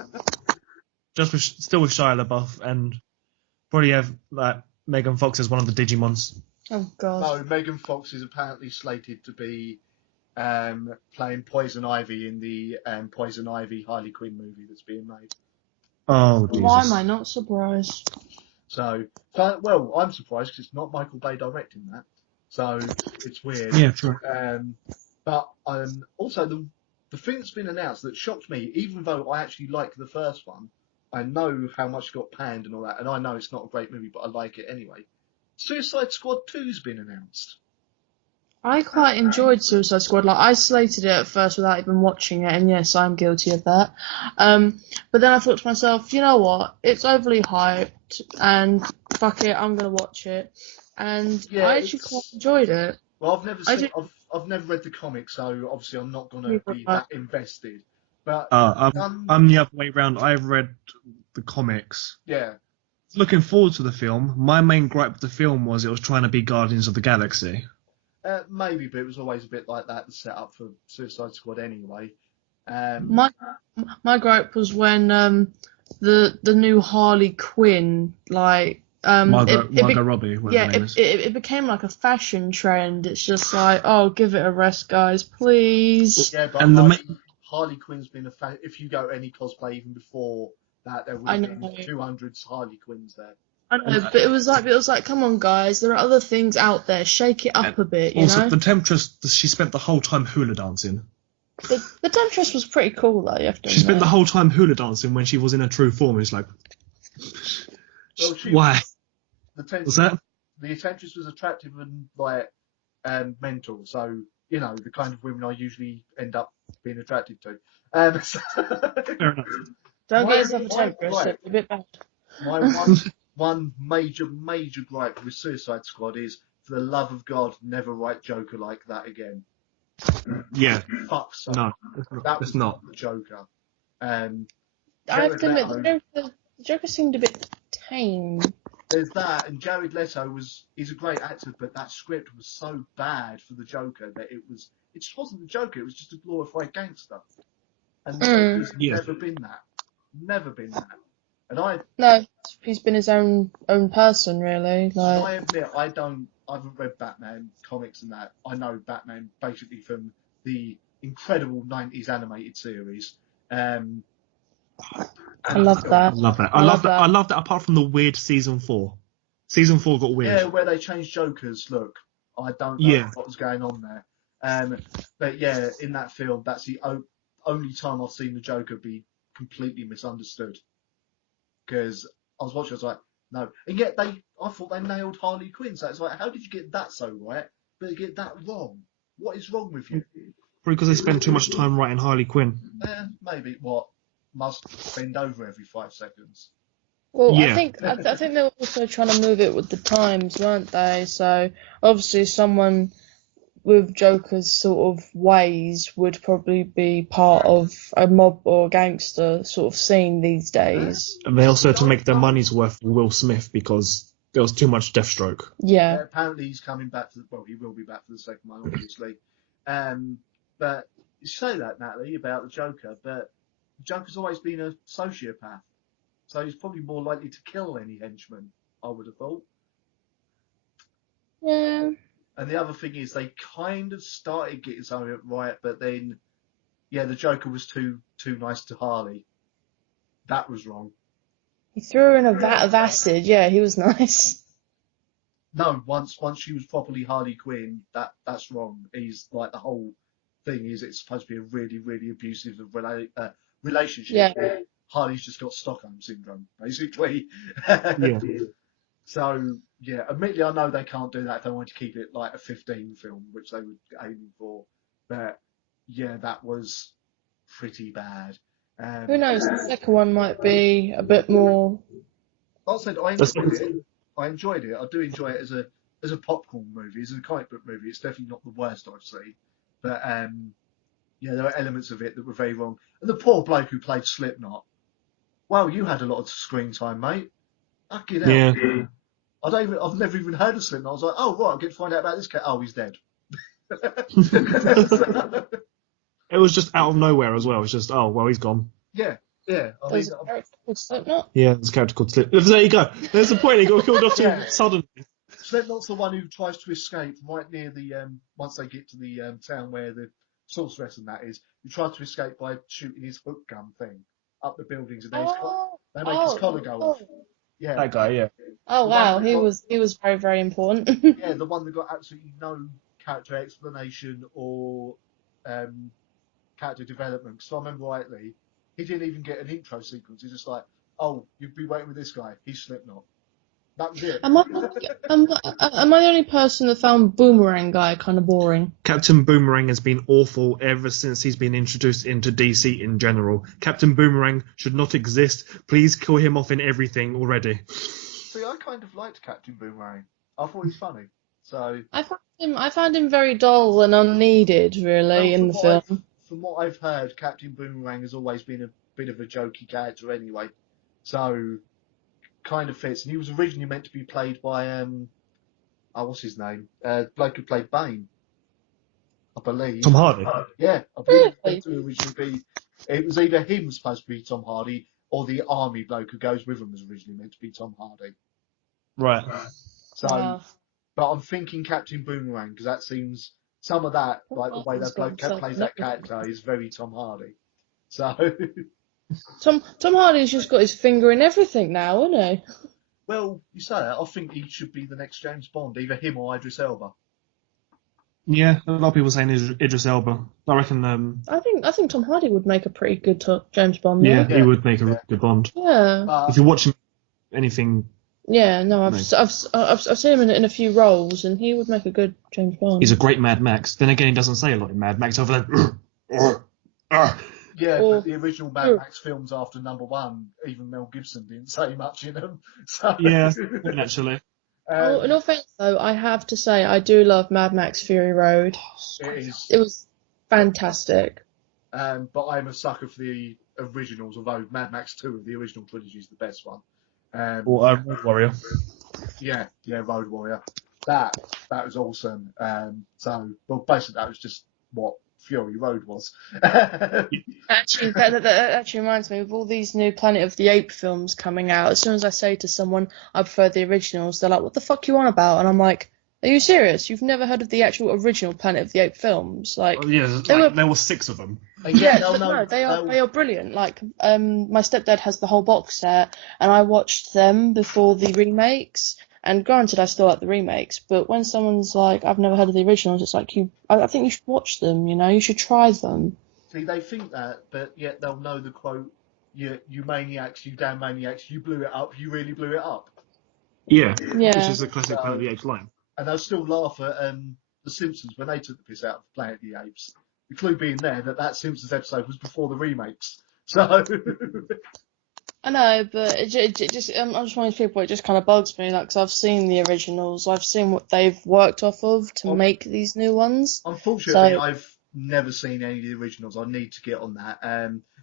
Still with Shia LaBeouf, and probably have like Megan Fox as one of the Digimons. Oh god. No, Megan Fox is apparently slated to be playing Poison Ivy in the Poison Ivy Harley Quinn movie that's being made. Oh, Jesus. Why am I not surprised? So well, I'm surprised because it's not Michael Bay directing that, so it's weird. Yeah, true. But also the thing that's been announced that shocked me, even though I actually like the first one, I know how much it got panned and all that, and I know it's not a great movie, but I like it anyway. Suicide Squad 2's been announced. I quite enjoyed Suicide Squad. Like, I slated it at first without even watching it, and yes, I'm guilty of that. But then I thought to myself, you know what? It's overly hyped, and fuck it, I'm gonna watch it. And Yeah, I actually quite enjoyed it. Well, I've never I seen. did- I've never read the comics, so obviously I'm not gonna Neither be have I. that invested. But I'm the other way round. I've read the comics. yeah, Looking forward to the film. My main gripe with the film was it was trying to be Guardians of the Galaxy. maybe, but it was always a bit like that to set up for Suicide Squad anyway. My gripe was when the new Harley Quinn, like Margot it Robbie, whatever yeah, her name is. it became like a fashion trend. It's just like, oh, give it a rest, guys, please. Yeah, but And Harley Quinn's been if you go any cosplay even before that, there would I have know. been 200 Harley Quinns there. I know, but it was like, come on, guys, there are other things out there. Shake it up a bit, you Also, know. the Temptress, she spent the whole time hula dancing. The Temptress was pretty cool, though. You have to She spent admit. the whole time hula dancing when she was in her true form. It's like, Well, why? The Temptress, What's that? the Temptress was attractive and like mental, so you know the kind of women I usually end up being attracted to. Fair enough. Don't My- get yourself a my Temptress. gripe- It's a bit bad. My one major gripe with Suicide Squad is, for the love of God, never write Joker like that again. Yeah. Fuck so. No, That it's was not. the Joker. I have Jared to admit, Leto, the Joker seemed a bit tame. there's that, and Jared Leto he's a great actor, but that script was so bad for the Joker that it just wasn't the Joker. It was just a glorified gangster, and the Joker's Yeah. never been that. And No, he's been his own person, really. I Like, admit I haven't read Batman comics and that. I know Batman basically from the incredible 90s animated series. I love that. I love that. I love I love that. Apart from the weird season 4. Season 4 got weird. Yeah, where they changed Joker's look. I don't know what was going on there. But yeah, in that film, that's the only time I've seen the Joker be completely misunderstood. Because I was watching, I was like, no. And yet I thought they nailed Harley Quinn. So it's like, how did you get that so right, but you get that wrong? What is wrong with you? Probably because they spend too much time writing Harley Quinn. Maybe must bend over every 5 seconds. well, Yeah. I think they were also trying to move it with the times, weren't they? So obviously, someone with Joker's sort of ways would probably be part of a mob or gangster sort of scene these days. And they also had to make their money's worth for Will Smith because there was too much Deathstroke. Yeah. Apparently he's coming back he will be back for the second one, obviously. But you say that, Natalie, about the Joker, but the Joker's always been a sociopath. So he's probably more likely to kill any henchman, I would have thought. Yeah. And the other thing is they kind of started getting some of it right, but then, yeah, the Joker was too nice to Harley. That was wrong. He threw her in a vat of acid. Yeah, he was nice. No, once she was properly Harley Quinn, that's wrong. He's like the whole thing is it's supposed to be a really, really abusive relationship. Yeah. Hardy's just got Stockholm syndrome, basically. Yeah. So yeah, admittedly, I know they can't do that if they want to keep it like a 15 film, which they were aiming for. But yeah, that was pretty bad. Who knows? The second one might be a bit more. I said I enjoyed it. I enjoyed it. I do enjoy it as a popcorn movie, as a comic book movie. It's definitely not the worst I've seen. But yeah, there are elements of it that were very wrong. And the poor bloke who played Slipknot. Well, you had a lot of screen time, mate. Fucking hell. Yeah. I've never even heard of Slipknot. I was like, oh right, I get to find out about this cat. Oh, he's dead. It was just out of nowhere as well. It's just, oh, well, he's gone. Yeah. I There's mean, a character called Slipknot. Yeah, there's a character called Slip. There you go. There's the point. He got killed off too suddenly. Slipknot's the one who tries to escape right near the once they get to the town where the sorceress and that is. He tries to escape by shooting his hook gun thing up the buildings, and then they make his collar go off. Yeah, That guy, yeah. Oh The wow, one that he was very, very important. yeah, the one that got absolutely no character explanation or character development. Because if I remember rightly, he didn't even get an intro sequence. He's just like, oh, you'd be waiting with this guy. He's Slipknot. That was it. am I the only person that found Boomerang guy kind of boring? Captain Boomerang has been awful ever since he's been introduced into DC in general. Captain Boomerang should not exist. Please kill him off in everything already. See, I kind of liked Captain Boomerang. I thought he was funny. So I found him very dull and unneeded, really, in the film. From what I've heard, Captain Boomerang has always been a bit of a jokey character anyway. So kind of fits. And he was originally meant to be played by what's his name? Bloke who played Bane, I believe. Tom Hardy. Yeah, I believe it was meant to originally be. It was either him supposed to be Tom Hardy or the army bloke who goes with him was originally meant to be Tom Hardy. Right. So, Wow. but I'm thinking Captain Boomerang because that seems some of that, like the way that bloke plays that character, is very Tom Hardy. So. Tom Hardy's just got his finger in everything now, isn't he? Well, you say that. I think he should be the next James Bond, either him or Idris Elba. Yeah, a lot of people saying Idris Elba. I reckon. I think Tom Hardy would make a pretty good James Bond. Yeah, he would make a really good Bond. Yeah. If you watch him, anything. Yeah, no, I've seen him in a few roles, and he would make a good James Bond. He's a great Mad Max. Then again, he doesn't say a lot in Mad Max other than. Yeah, but the original Mad Max films after #1, even Mel Gibson didn't say much in them. So, yeah, naturally. In all fairness, though, I have to say I do love Mad Max Fury Road. It was fantastic. But I'm a sucker for the originals, although Mad Max 2 of the original trilogy is the best one. Road Warrior. Yeah, Road Warrior. That was awesome. So, well, basically that was just what Fury Road was. Actually, that actually reminds me of all these new Planet of the Apes films coming out. As soon as I say to someone I prefer the originals, they're like, "What the fuck you on about?" And I'm like, "Are you serious? You've never heard of the actual original Planet of the Apes films?" Like, there were 6 of them. Yeah, but no, they are brilliant. Like, my stepdad has the whole box set, and I watched them before the remakes. And granted, I still like the remakes, but when someone's like, "I've never heard of the originals," it's like I think you should watch them. You know, you should try them. See, they think that, but yet they'll know the quote, you maniacs, you damn maniacs, you blew it up, you really blew it up. Yeah. Yeah. Which is a classic Planet of the Apes line. And they'll still laugh at The Simpsons when they took the piss out of Planet of the Apes. The clue being there that Simpsons episode was before the remakes. So. I know, but it just I'm just one of these people. It just kind of bugs me, like, because I've seen the originals, I've seen what they've worked off of to make these new ones. Unfortunately, I've never seen any of the originals. I need to get on that.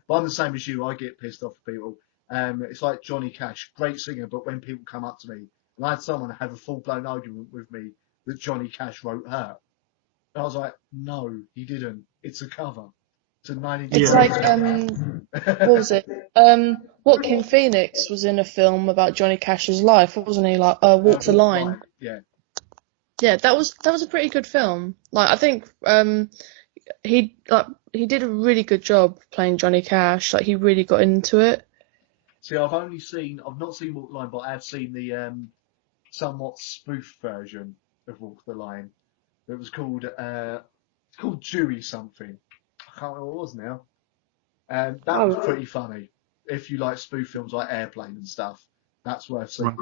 But I'm the same as you. I get pissed off at people. It's like Johnny Cash, great singer, but when people come up to me, and I had someone have a full-blown argument with me that Johnny Cash wrote Hurt. And I was like, no, he didn't. It's a cover. It's a 19. It's like what was it? Joaquin Phoenix was in a film about Johnny Cash's life, wasn't he? Like Walk the Line. Yeah. Yeah, that was a pretty good film. Like, I think he did a really good job playing Johnny Cash. Like, he really got into it. See, I've not seen Walk the Line, but I have seen the somewhat spoof version of Walk the Line. It was called Dewey something. I can't remember what it was now. That was pretty funny. If you like spoof films like Airplane and stuff, that's worth seeing.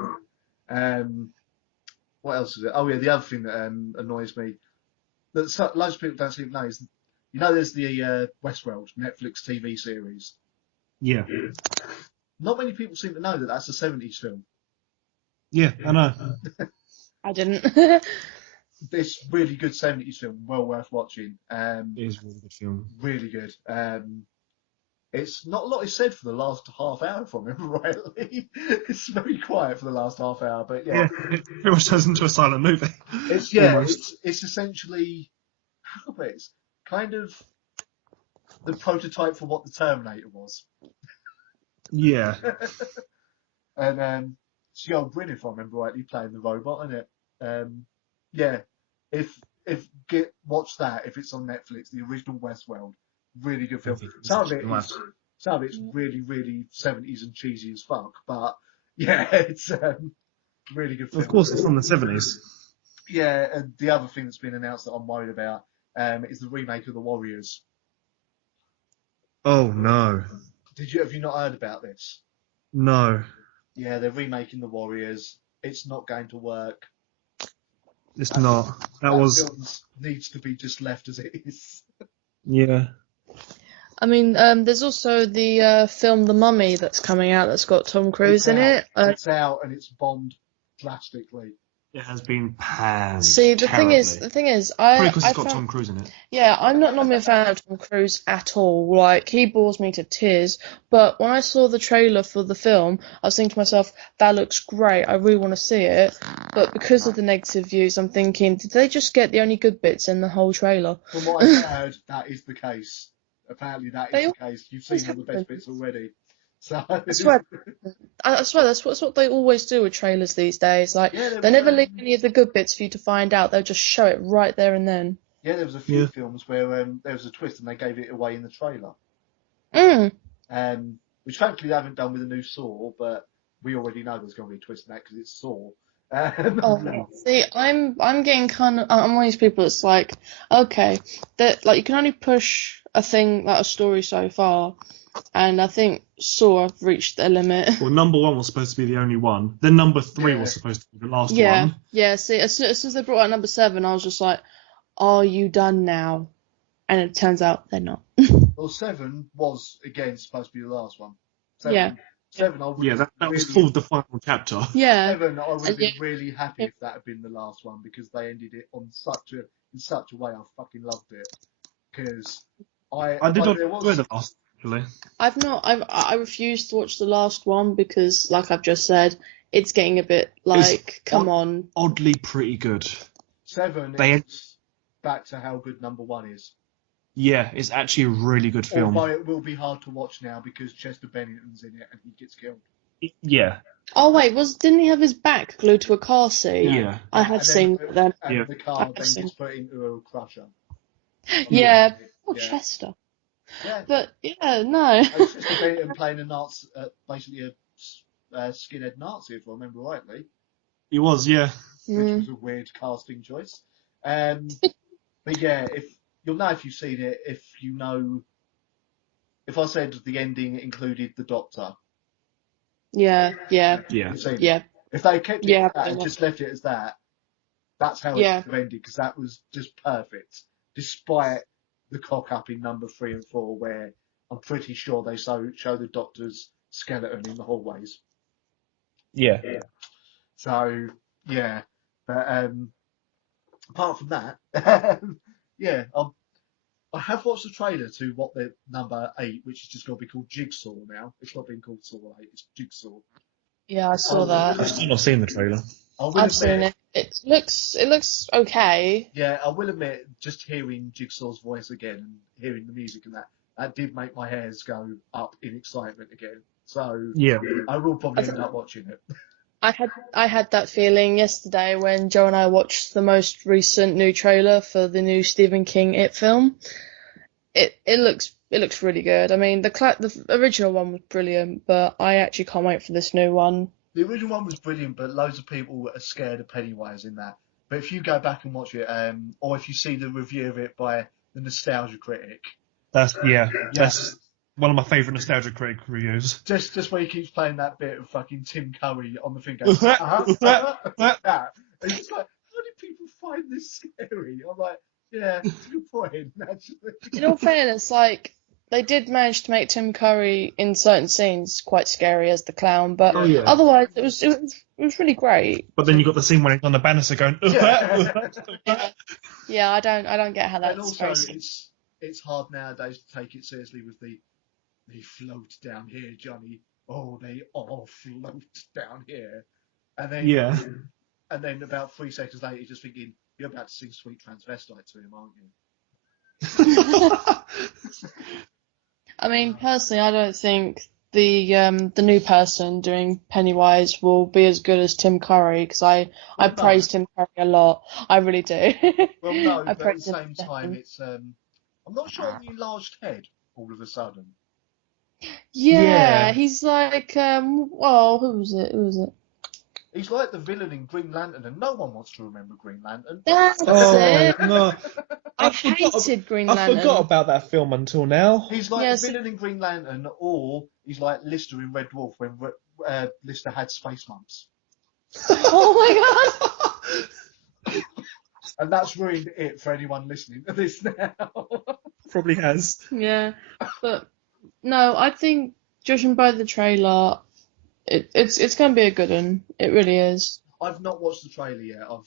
What else is it? Oh yeah, the other thing that annoys me that loads of people don't seem to know is, there's the Westworld Netflix TV series. Yeah. Not many people seem to know that that's a 70s film. Yeah, I know. I didn't. This really good 70s film, well worth watching. It is a really good film. Really good. It's not a lot is said for the last half hour, if I remember rightly. It's very quiet for the last half hour, but yeah. It almost turns into a silent movie. It's essentially, how can I put it? It's kind of the prototype for what the Terminator was. Yeah. And it's the old Bryn, if I remember rightly, playing the robot, isn't it? Yeah. Watch that if it's on Netflix, the original Westworld. Really good film. Some of it's really, really 70s and cheesy as fuck, but yeah, it's really good film. Of course, it's from the 70s. Yeah, and the other thing that's been announced that I'm worried about is the remake of The Warriors. Oh no. Have you not heard about this? No. Yeah, they're remaking The Warriors. It's not going to work. It's not. That film needs to be just left as it is. Yeah. I mean, there's also the film The Mummy that's coming out that's got Tom Cruise in it. It's out and it's bombed drastically. It has been panned. See, the terribly. thing is, Probably because it's got Tom Cruise in it. Yeah, I'm not normally a fan of Tom Cruise at all. Like, he bores me to tears. But when I saw the trailer for the film, I was thinking to myself, that looks great. I really want to see it. But because of the negative views, I'm thinking, did they just get the only good bits in the whole trailer? From what I've heard, that is the case. Apparently, that is the case. You've seen all the best bits already. So I swear that's what they always do with trailers these days. Like, they never leave any of the good bits for you to find out. They'll just show it right there and then. Yeah, there was a few films where there was a twist and they gave it away in the trailer. Which thankfully they haven't done with the new Saw, but we already know there's going to be a twist in that because it's Saw. See, I'm getting I'm one of these people that's like, okay, that like you can only push a thing like a story so far. And I think Saw have reached their limit. Well, number 1 was supposed to be the only one. Then number 3 was supposed to be the last one. Yeah, see, as soon as they brought out number 7, I was just like, are you done now? And it turns out they're not. Well, 7 was, again, supposed to be the last one. 7, that was called the final chapter. Yeah. 7, I would have been really happy if that had been the last one because they ended it in such a way. I fucking loved it. Because I did not enjoy the last. I refuse to watch the last one because, like I've just said, it's getting a bit like, come on. Oddly pretty good. 7 is back to how good number 1 is. Yeah, it's actually a really good film. Although it will be hard to watch now because Chester Bennington's in it and he gets killed. Yeah. Oh wait, didn't he have his back glued to a car seat? Yeah. I had seen that then. And the car then gets put into a crusher. Yeah. Poor Chester. Yeah. But yeah, no. Chester Bennington playing a Nazi, basically a skinhead Nazi, if I remember rightly. He was, yeah. Which was a weird casting choice. But yeah, you'll know if you've seen it, if I said the ending included the Doctor. Yeah. If they kept it that and just left it as that, that's how it should have ended, because that was just perfect. Despite the cock up in number 3 and 4, where I'm pretty sure they show the Doctor's skeleton in the hallways. Yeah. So, yeah. But apart from that, yeah, I have watched the trailer to what the number 8, which is just going to be called Jigsaw now. It's not being called Saw 8, it's Jigsaw. Yeah, I saw that. I've still not seen the trailer. I've seen it. It looks okay. Yeah, I will admit, just hearing Jigsaw's voice again and hearing the music and that did make my hairs go up in excitement again. So yeah, I will probably end up watching it. I had that feeling yesterday when Joe and I watched the most recent new trailer for the new Stephen King It film. It looks really good. I mean, the original one was brilliant, but I actually can't wait for this new one. The original one was brilliant, but loads of people are scared of Pennywise in that. But if you go back and watch it, or if you see the review of it by the Nostalgia Critic, that's one of my favourite nostalgia critic reviews. Just where he keeps playing that bit of fucking Tim Curry on the thing going, yeah. And it's just like, how did people find this scary? I'm like, yeah, it's a good point, actually. In all fairness, like they did manage to make Tim Curry in certain scenes quite scary as the clown, but Oh, yeah. otherwise it was really great. But then you got the scene when he's on the banister going. Yeah, I don't get how that's And also, very scary. it's hard nowadays to take it seriously with they float down here, Johnny. Oh, they all float down here. And then Yeah. And then about 3 seconds later, you're just thinking, you're about to sing Sweet Transvestite to him, aren't you? I mean, personally, I don't think the new person doing Pennywise will be as good as Tim Curry because I Well, no. praise Tim Curry a lot. I really do. Well, no, I but at the praise him same to time, death. it's I'm not sure the enlarged head all of a sudden. Yeah, he's like well, who was it? He's like the villain in Green Lantern, and no one wants to remember Green Lantern. That's Oh it. no! I hated Green I Lantern. forgot about that film until now. He's like Yes. the villain in Green Lantern, or he's like Lister in Red Dwarf when Lister had space mumps. Oh my god. And that's ruined it for anyone listening to this now. Probably has. Yeah, but no, I think judging by the trailer, it's going to be a good one. It really is. I've not watched the trailer yet. I've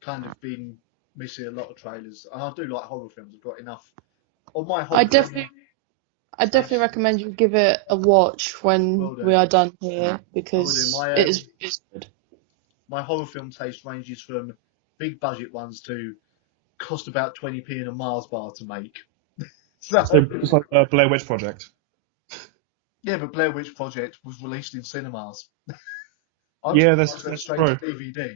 kind of been missing a lot of trailers. And I do like horror films. I've got enough. On my horror I definitely recommend you give it a watch when Will do. we are done here because My, it's good. my horror film taste ranges from big budget ones to cost about 20p in a Mars bar to make. So, It's like a Blair Witch Project. yeah, but Blair Witch Project was released in cinemas. Yeah, that's straight true. to DVD.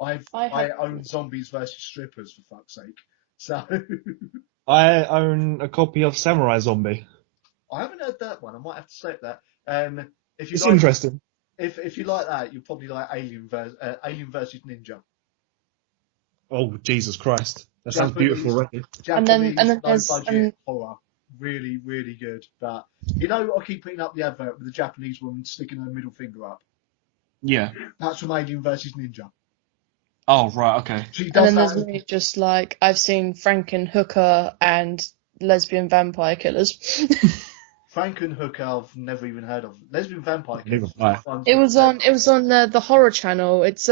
I I own Zombies versus Strippers, for fuck's sake. So I own a copy of Samurai Zombie. I haven't heard that one. I might have to set that. If you It's like, interesting. if you like that, you'll probably like Alien versus Ninja. Oh Jesus Christ! That sounds Japanese- beautiful already. Japanese and then low there's budget horror. Really, really good. But I keep putting up the advert with the Japanese woman sticking her middle finger up. Yeah. That's from Alien versus Ninja. Oh right, okay. She and does then there's that. me just like I've seen Frankenhooker and Lesbian Vampire Killers. Frankenhooker, I've never even heard of. Lesbian Vampire Neither Killers. have I. It was on the horror channel. It's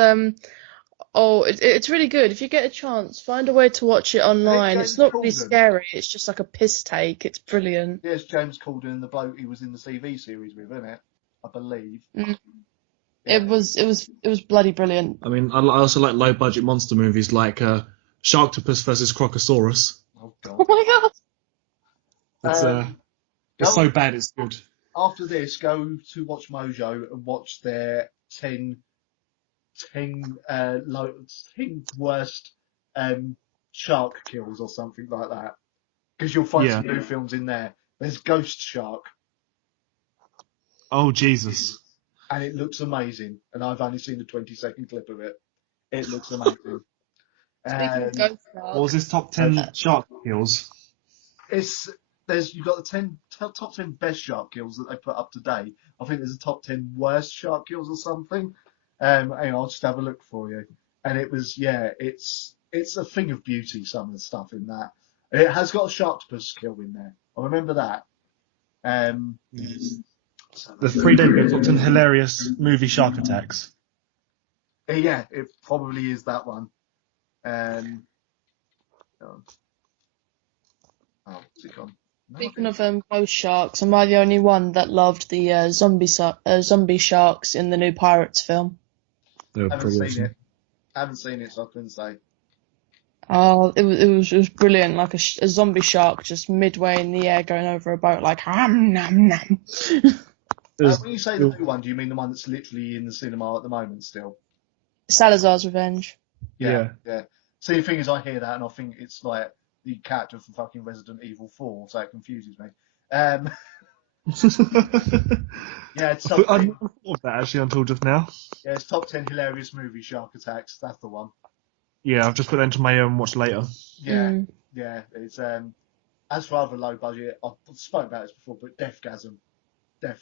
it's really good. If you get a chance, find a way to watch it online. James It's not really Corden? scary. It's just like a piss take. It's brilliant. Yes, James Corden, the bloke he was in the TV series with, isn't it? I believe. Mm. Yeah. It was bloody brilliant. I mean, I also like low budget monster movies like Sharktopus versus Crocosaurus. Oh Oh god. my god! It's so bad it's good. After this, go to Watch Mojo and watch their 10 worst shark kills or something like that. Because you'll find some new films in there. There's Ghost Shark, Oh Jesus! and it looks amazing. And I've only seen the 20-second clip of it. It looks amazing. Speaking of Ghost Shark, What was his top 10 shark kills? You've got the top 10 best shark kills that they put up today. I think there's a top 10 worst shark kills or something. Hang on, I'll just have a look for you. And it was, it's a thing of beauty, some of the stuff in that. It has got a sharktopus kill in there. I remember that. The 3 day top 10 hilarious movie shark attacks. Yeah, it probably is that one. What's it gone? No, speaking of ghost sharks, am I the only one that loved the zombie sharks in the new Pirates film? No, I haven't seen it, so I couldn't say. Oh, it was brilliant, like a zombie shark just midway in the air going over a boat like nom nom. When you say the new one, do you mean the one that's literally in the cinema at the moment still? Salazar's Revenge. Yeah. See, the thing is, I hear that and I think it's like the character from fucking Resident Evil 4, so it confuses me. Yeah, it's top I 10. never thought of that actually until just now. Yeah, it's top 10 hilarious movie shark attacks. That's the one. Yeah, I've just put that into my watch later. Yeah, yeah. It's and as for other low budget, I've spoken about this before, but Deathgasm. That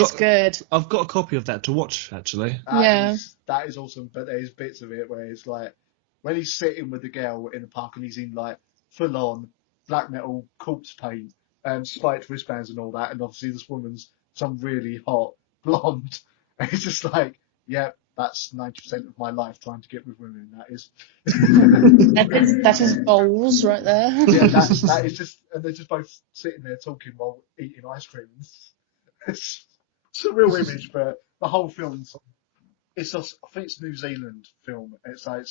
is good. I've got a copy of that to watch actually. That is awesome, but there's bits of it where it's like when he's sitting with the girl in the park and he's in like full on black metal corpse paint and spiked wristbands and all that, and obviously this woman's some really hot blonde, and it's just like, yeah, that's 90% of my life trying to get with women. That is. That is goals right there. Yeah, that is just, and they're just both sitting there talking while eating ice cream. It's a real image, but the whole film's, I think it's a New Zealand film. It's a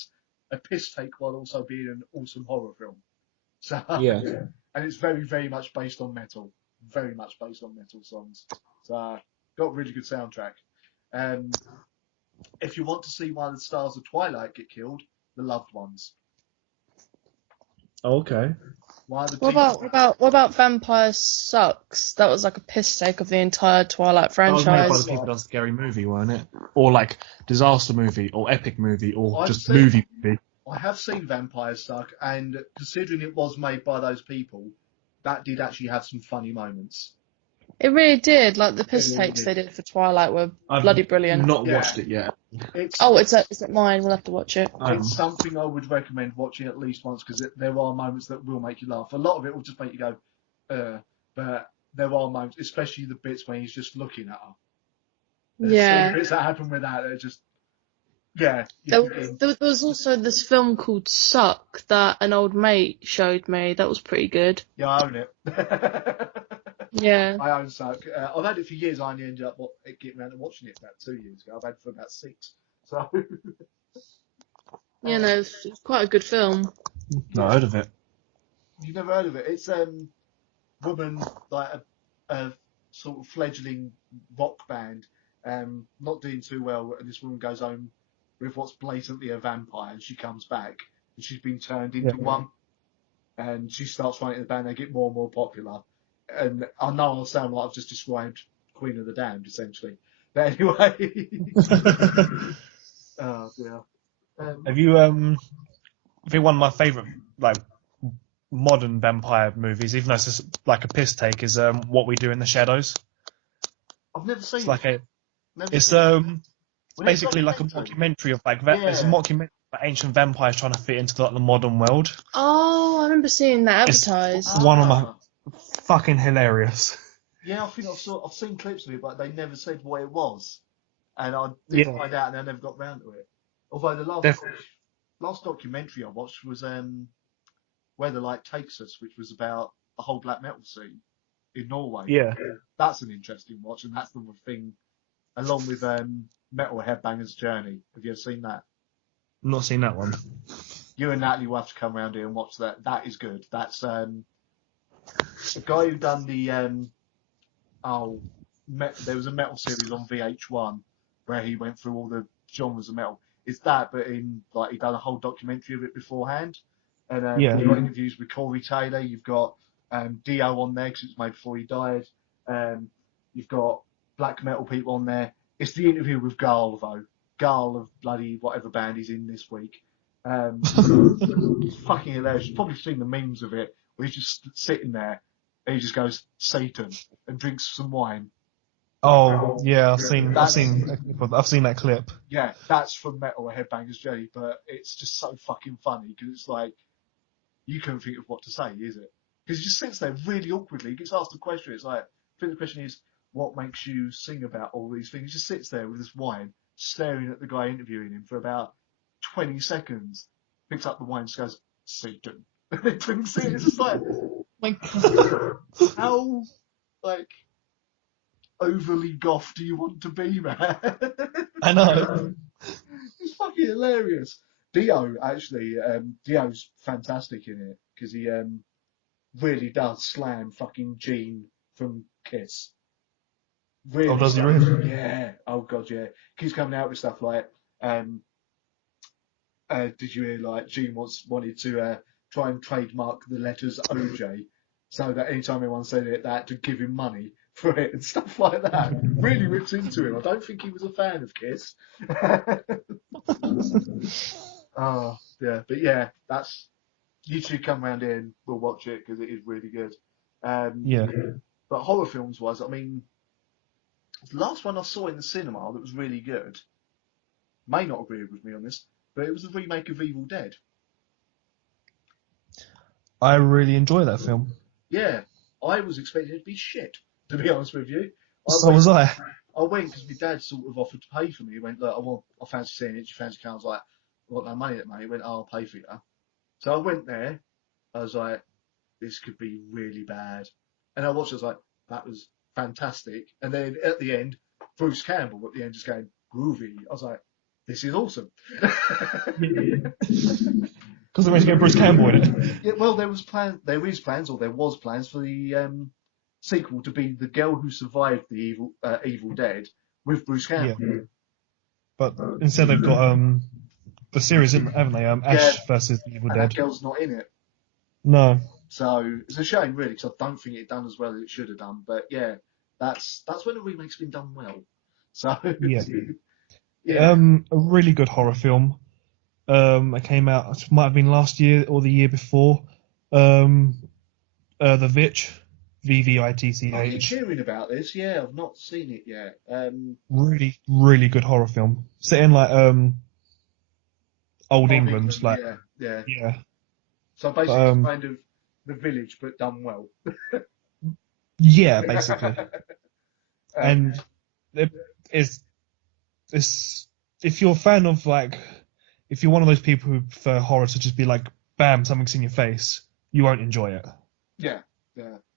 piss take while also being an awesome horror film. So Yeah. And it's very, very much based on metal. Very much based on metal songs. So got a really good soundtrack. If you want to see one of the stars of Twilight get killed, The Loved Ones. Okay. What about Vampire Sucks? That was like a piss take of the entire Twilight That was made by franchise. the people that done Scary Movie, weren't it? Or like Disaster Movie, or Epic Movie, or I've just seen- Movie Movie. I have seen Vampire Suck, and considering it was made by those people, that did actually have some funny moments. It really did. Like the piss It really takes did. they did for Twilight were I've bloody brilliant. not Yeah. watched it yet. It's Oh, is it mine? We'll have to watch it. it's something I would recommend watching at least once, because there are moments that will make you laugh. A lot of it will just make you go, but there are moments, especially the bits when he's just looking at her. There's Yeah. some bits that happen with that are just, yeah. There was also this film called Suck that an old mate showed me. That was pretty good. Yeah, I own it. Yeah. I own Suck. I've had it for years. I only ended up getting around to watching it about 2 years ago. I've had it for about 6. So. You know, it's quite a good film. Not heard of it. You've never heard of it? It's woman, like a sort of fledgling rock band, not doing too well, and this woman goes home with what's blatantly a vampire, and she comes back, and she's been turned into one, and she starts writing the band. They get more and more popular, and I know I'll sound like I've just described Queen of the Damned essentially, but anyway. Oh dear. Have you I think one of my favourite like modern vampire movies, even though it's just like a piss take, is What We Do in the Shadows. I've never seen It's like it. it's basically like a documentary of like it's a mockumentary of ancient vampires trying to fit into like the modern world. Oh, I remember seeing that advertised. One of my fucking hilarious. Yeah, I think I've seen clips of it, but they never said what it was, and I did find out, and I never got round to it. Although the last documentary I watched was Where the Light Takes Us, which was about the whole black metal scene in Norway. Yeah. That's an interesting watch, and that's the thing, along with Metal Headbangers Journey. Have you ever seen that? Not seen that one. You and Natalie will have to come around here and watch that. That is good. That's the guy who done the there was a metal series on VH1 where he went through all the genres of metal. It's that, but in like he done a whole documentary of it beforehand, and you've got interviews with Corey Taylor. You've got Dio on there because it's made before he died. You've got black metal people on there. It's the interview with Garl though. Garl of bloody whatever band he's in this week. It's fucking hilarious. You've probably seen the memes of it where he's just sitting there and he just goes Satan and drinks some wine. Oh yeah, I've seen that clip. Yeah, that's from Metal Headbangers Journey, but it's just so fucking funny because it's like you couldn't think of what to say, is it? Because he just sits there really awkwardly. He gets asked a question. It's like, I think the question is, what makes you sing about all these things? He just sits there with this wine, staring at the guy interviewing him for about 20 seconds. Picks up the wine, and just goes Satan, and then drinks it. It's just like, My God. how like overly goth do you want to be, man? I know. It's fucking hilarious. Dio, actually, Dio's fantastic in it because he really does slam fucking Gene from Kiss. Really Oh, does he does. really? Yeah. Oh god, yeah. Keeps coming out with stuff like, did you hear like Gene wanted to try and trademark the letters OJ, so that anytime anyone said it, they had to give him money for it and stuff like that. Really rips into him. I don't think he was a fan of Kiss. Oh, yeah. But yeah, that's You should come round here and we'll watch it because it is really good. Yeah. But horror films wise, I mean, the last one I saw in the cinema that was really good, may not agree with me on this, but it was the remake of Evil Dead. I really enjoy that film. Yeah, I was expecting it to be shit, to be honest with you. So was I. I went because my dad sort of offered to pay for me. He went, look, I fancy seeing it. Do you fancy coming? I was like, I've got no money at the moment. He went, I'll pay for you. So I went there. I was like, this could be really bad. And I watched it. I was like, that was fantastic. And then at the end, Bruce Campbell at the end just going, groovy. I was like, this is awesome. Because they managed to get Bruce Campbell in it. Yeah, well, there was plans for the sequel to be The Girl Who Survived the Evil Dead with Bruce Campbell. Yeah. But instead they've got the series, haven't they? Ash versus the Evil and Dead. that girl's not in it. No. So it's a shame, really, because I don't think it done as well as it should have done. But yeah, that's when a remake's been done well. So Yeah. yeah. A really good horror film. It came out, it might have been last year or the year before. The Vitch, VVITCH. Oh, you're hearing about this? Yeah, I've not seen it yet. Really, really good horror film. Set in like old England, like yeah. So basically, kind of The Village, but done well. Yeah, basically. And it's if you're a fan of like, if you're one of those people who prefer horror to just be like, bam, something's in your face, you won't enjoy it. Yeah.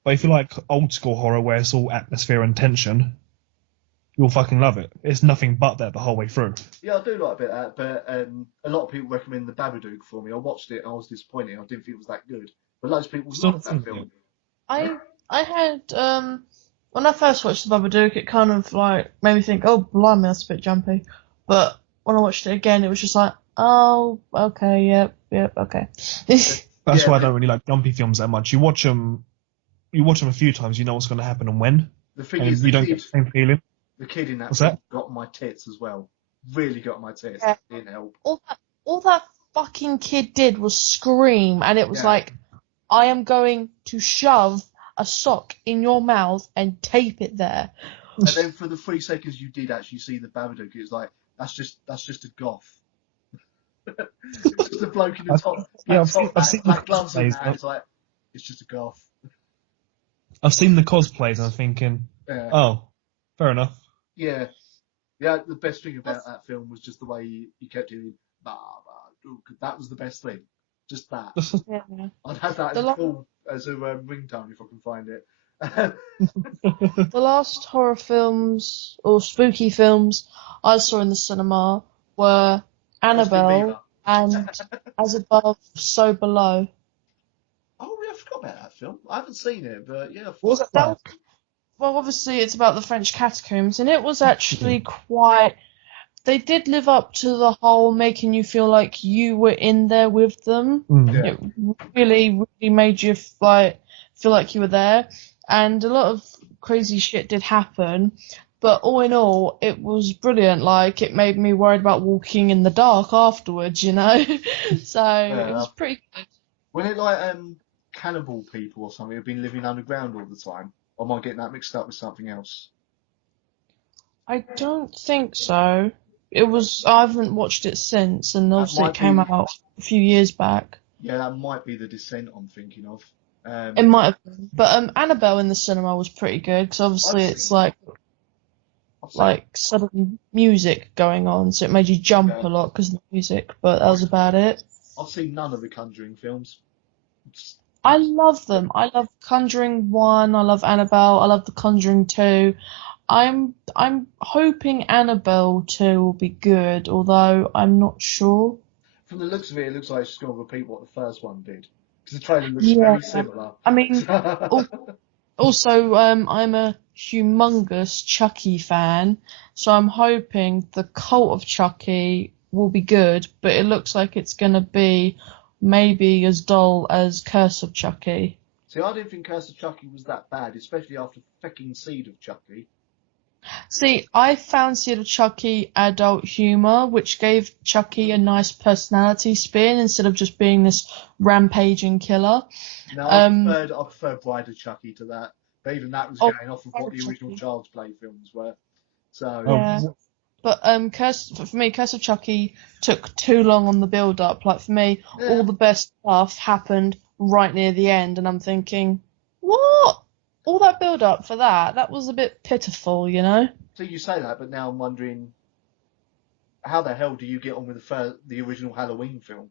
But if you like old school horror where it's all atmosphere and tension, you'll fucking love it. It's nothing but that the whole way through. Yeah, I do like a bit of that, but a lot of people recommend The Babadook for me. I watched it and I was disappointed. I didn't think it was that good. But loads of people love that film. I had when I first watched The Babadook, it kind of like made me think, oh blimey, that's a bit jumpy. But when I watched it again, it was just like, oh, okay, yep, okay. That's why I don't really like jumpy films that much. You watch them a few times, you know what's going to happen and when. The thing and is, you don't get the same feeling. The kid in that What's film that? got on my tits as well. Really got on my tits. Yeah. Didn't help. All that fucking kid did was scream, and it was like, I am going to shove a sock in your mouth and tape it there. And then for the 3 seconds you did actually see the Babadook, it was like, that's just a goth. It's just a bloke in the top. Yeah, I've seen the gloves and cosplays. that. It's like, it's just a goth. I've seen the cosplays and I'm thinking, oh, fair enough. Yeah. Yeah, the best thing about that film was just the way he kept doing Babadook. That was the best thing. Just that. Yeah. I'd have that as a ringtone if I can find it. The last horror films or spooky films I saw in the cinema were Annabelle and As Above, So Below. Oh, yeah, I forgot about that film. I haven't seen it, but yeah. What was that about? Well, obviously it's about the French catacombs, and it was actually quite... They did live up to the whole making you feel like you were in there with them. Yeah. It really, really made you feel like you were there. And a lot of crazy shit did happen. But all in all, it was brilliant. Like, it made me worried about walking in the dark afterwards, you know? So it was pretty good. When it like cannibal people or something have been living underground all the time? Or am I getting that mixed up with something else? I don't think so. I haven't watched it since, and obviously it came out a few years back. Yeah, that might be The Descent I'm thinking of. It might have been. But Annabelle in the cinema was pretty good, because obviously it's like sudden music going on, so it made you jump a lot because of the music, but that was about it. I've seen none of the Conjuring films. I love them. I love Conjuring 1, I love Annabelle, I love The Conjuring 2. I'm hoping Annabelle 2 will be good, although I'm not sure. From the looks of it, it looks like it's just going to repeat what the first one did. Because the trailer looks very similar. I mean, also, I'm a humongous Chucky fan, so I'm hoping the Cult of Chucky will be good, but it looks like it's going to be maybe as dull as Curse of Chucky. See, I didn't think Curse of Chucky was that bad, especially after fucking Seed of Chucky. See, I fancied a Chucky adult humor, which gave Chucky a nice personality spin instead of just being this rampaging killer. No, I preferred Bride of Chucky to that. But even that was Oh, going off of what the original Chucky. Child's Play films were. So, Yeah. But for me, Curse of Chucky took too long on the build up. Like for me, yeah. all the best stuff happened right near the end, and I'm thinking, what? All that build up for that? That was a bit pitiful, you know? So you say that, but now I'm wondering, how the hell do you get on with the original Halloween film?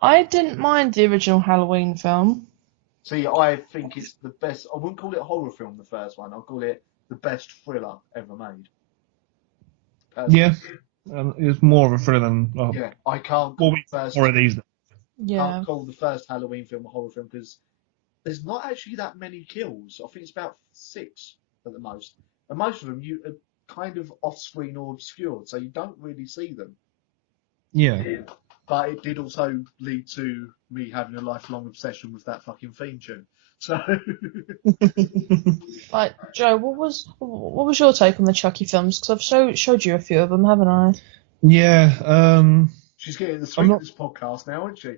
I didn't mind the original Halloween film. See, I think it's the best. I wouldn't call it a horror film, the first one. I'll call it the best thriller ever made. Personally. Yeah, it's more of a thriller than. Yeah, I can't call the first. More of these. Yeah. Can't call the first Halloween film a horror film because there's not actually that many kills. I think it's about 6 at the most, and most of them you are kind of off-screen or obscured, so you don't really see them. Yeah. But it did also lead to me having a lifelong obsession with that fucking theme tune. So, Like Joe, what was your take on the Chucky films? Because I've showed you a few of them, haven't I? Yeah. She's getting the swing of this podcast now, isn't she?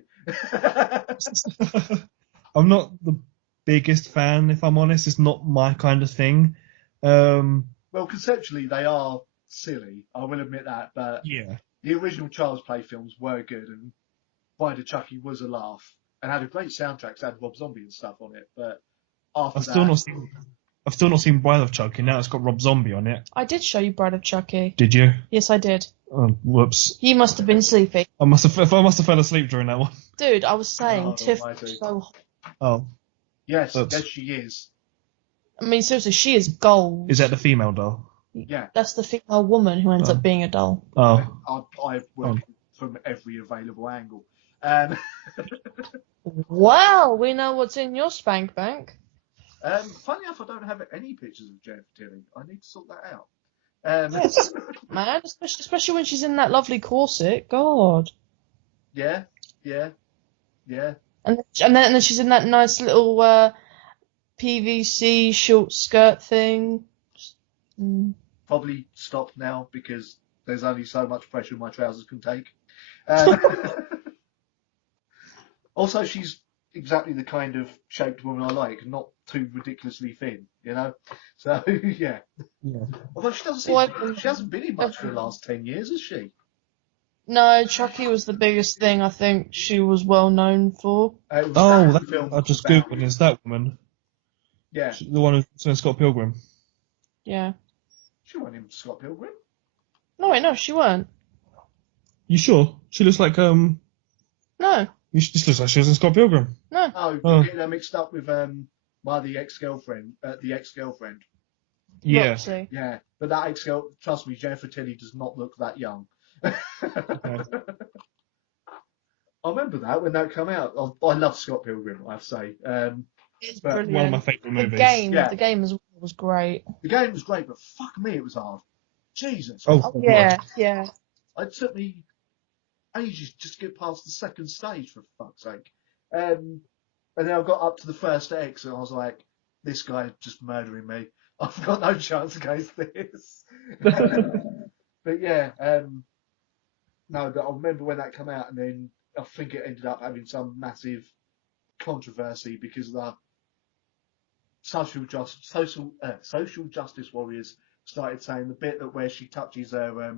I'm not the biggest fan, if I'm honest. It's not my kind of thing. Well, conceptually, they are silly. I will admit that. But yeah, the original Child's Play films were good, and Bride of Chucky was a laugh and had a great soundtrack. It had Rob Zombie and stuff on it. But after I've still not seen Bride of Chucky. Now it's got Rob Zombie on it. I did show you Bride of Chucky. Did you? Yes, I did. Oh, whoops. You must have been sleepy. I must have fell asleep during that one. Dude, I was saying Tiff was so hot. Oh. Yes, she is. I mean, seriously, she is gold. Is that the female doll? Yeah. That's the female woman who ends up being a doll. Oh. I work from every available angle. Well, we know what's in your spank bank. Funny enough, I don't have any pictures of Jennifer Tilly. I need to sort that out. Yes, man, especially when she's in that lovely corset. God. Yeah. And then she's in that nice little PVC short skirt thing. Probably stop now because there's only so much pressure my trousers can take. Also, she's exactly the kind of shaped woman I like, not too ridiculously thin, you know. So yeah. Although she hasn't been in much for the last 10 years, has she? No, Chucky was the biggest thing I think she was well known for. I just googled. Is that woman? Yeah. The one who's in Scott Pilgrim. Yeah. She wasn't in Scott Pilgrim. No, wait, no, she weren't. You sure? She looks like No. This looks like she was in Scott Pilgrim. No. Oh, you're getting her mixed up with the ex-girlfriend. Yeah. Roxy. Yeah, but that ex-girl, trust me, Jennifer Tilly does not look that young. Okay. I remember that when that came out. I love Scott Pilgrim, I have to say. It's but brilliant. One of my favourite movies. The game as well was great. The game was great, but fuck me, it was hard. Jesus. Oh yeah. It took me ages just to get past the second stage, for fuck's sake. And then I got up to the first X, and I was like, this guy is just murdering me. I've got no chance against this. But yeah, no, but I remember when that came out, and then I think it ended up having some massive controversy because of the social justice warriors started saying the bit that where she touches her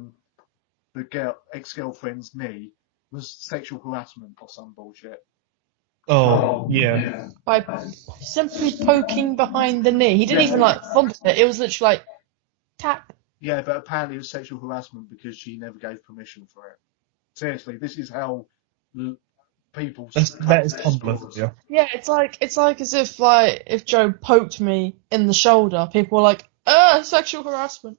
ex-girlfriend's knee was sexual harassment or some bullshit. Oh, yeah. By simply poking behind the knee. He didn't even thump it. It was literally like tap. Yeah, but apparently it was sexual harassment because she never gave permission for it. Seriously, this is how people. That is Tumblr. Yeah, it's like as if Joe poked me in the shoulder, people were like, sexual harassment.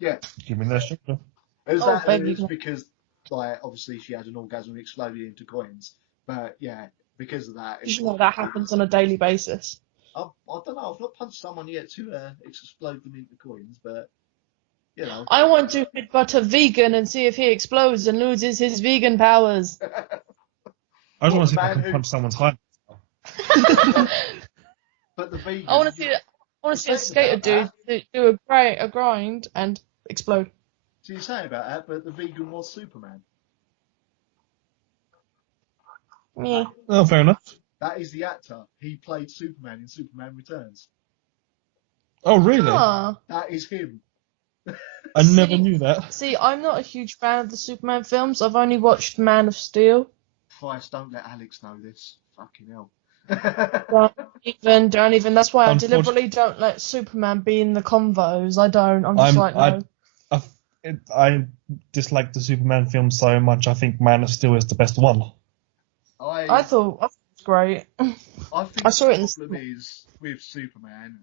Yeah. Give me that shoulder. It was because obviously she had an orgasm and exploded into coins. But yeah, because of that. You know that happens on a daily basis. I don't know. I've not punched someone yet to explode them into coins, but you know. I want to headbutt a vegan and see if he explodes and loses his vegan powers. I just want to see if I can punch someone's heart. But the vegan. I want to want to see a Saying skater about do a grind and explode. So you say about that, but the vegan was Superman. Me. Oh, fair enough. That is the actor. He played Superman in Superman Returns. Oh, really? Ah. That is him. I never See- knew that. See, I'm not a huge fan of the Superman films. I've only watched Man of Steel. Christ, don't let Alex know this. Fucking hell. Don't even. That's why I Unfortunately- deliberately don't let Superman be in the convos. I don't. I'm just like, no. I dislike the Superman film so much. I think Man of Steel is the best one. I thought it was great. I think I saw it in the the problem is with Superman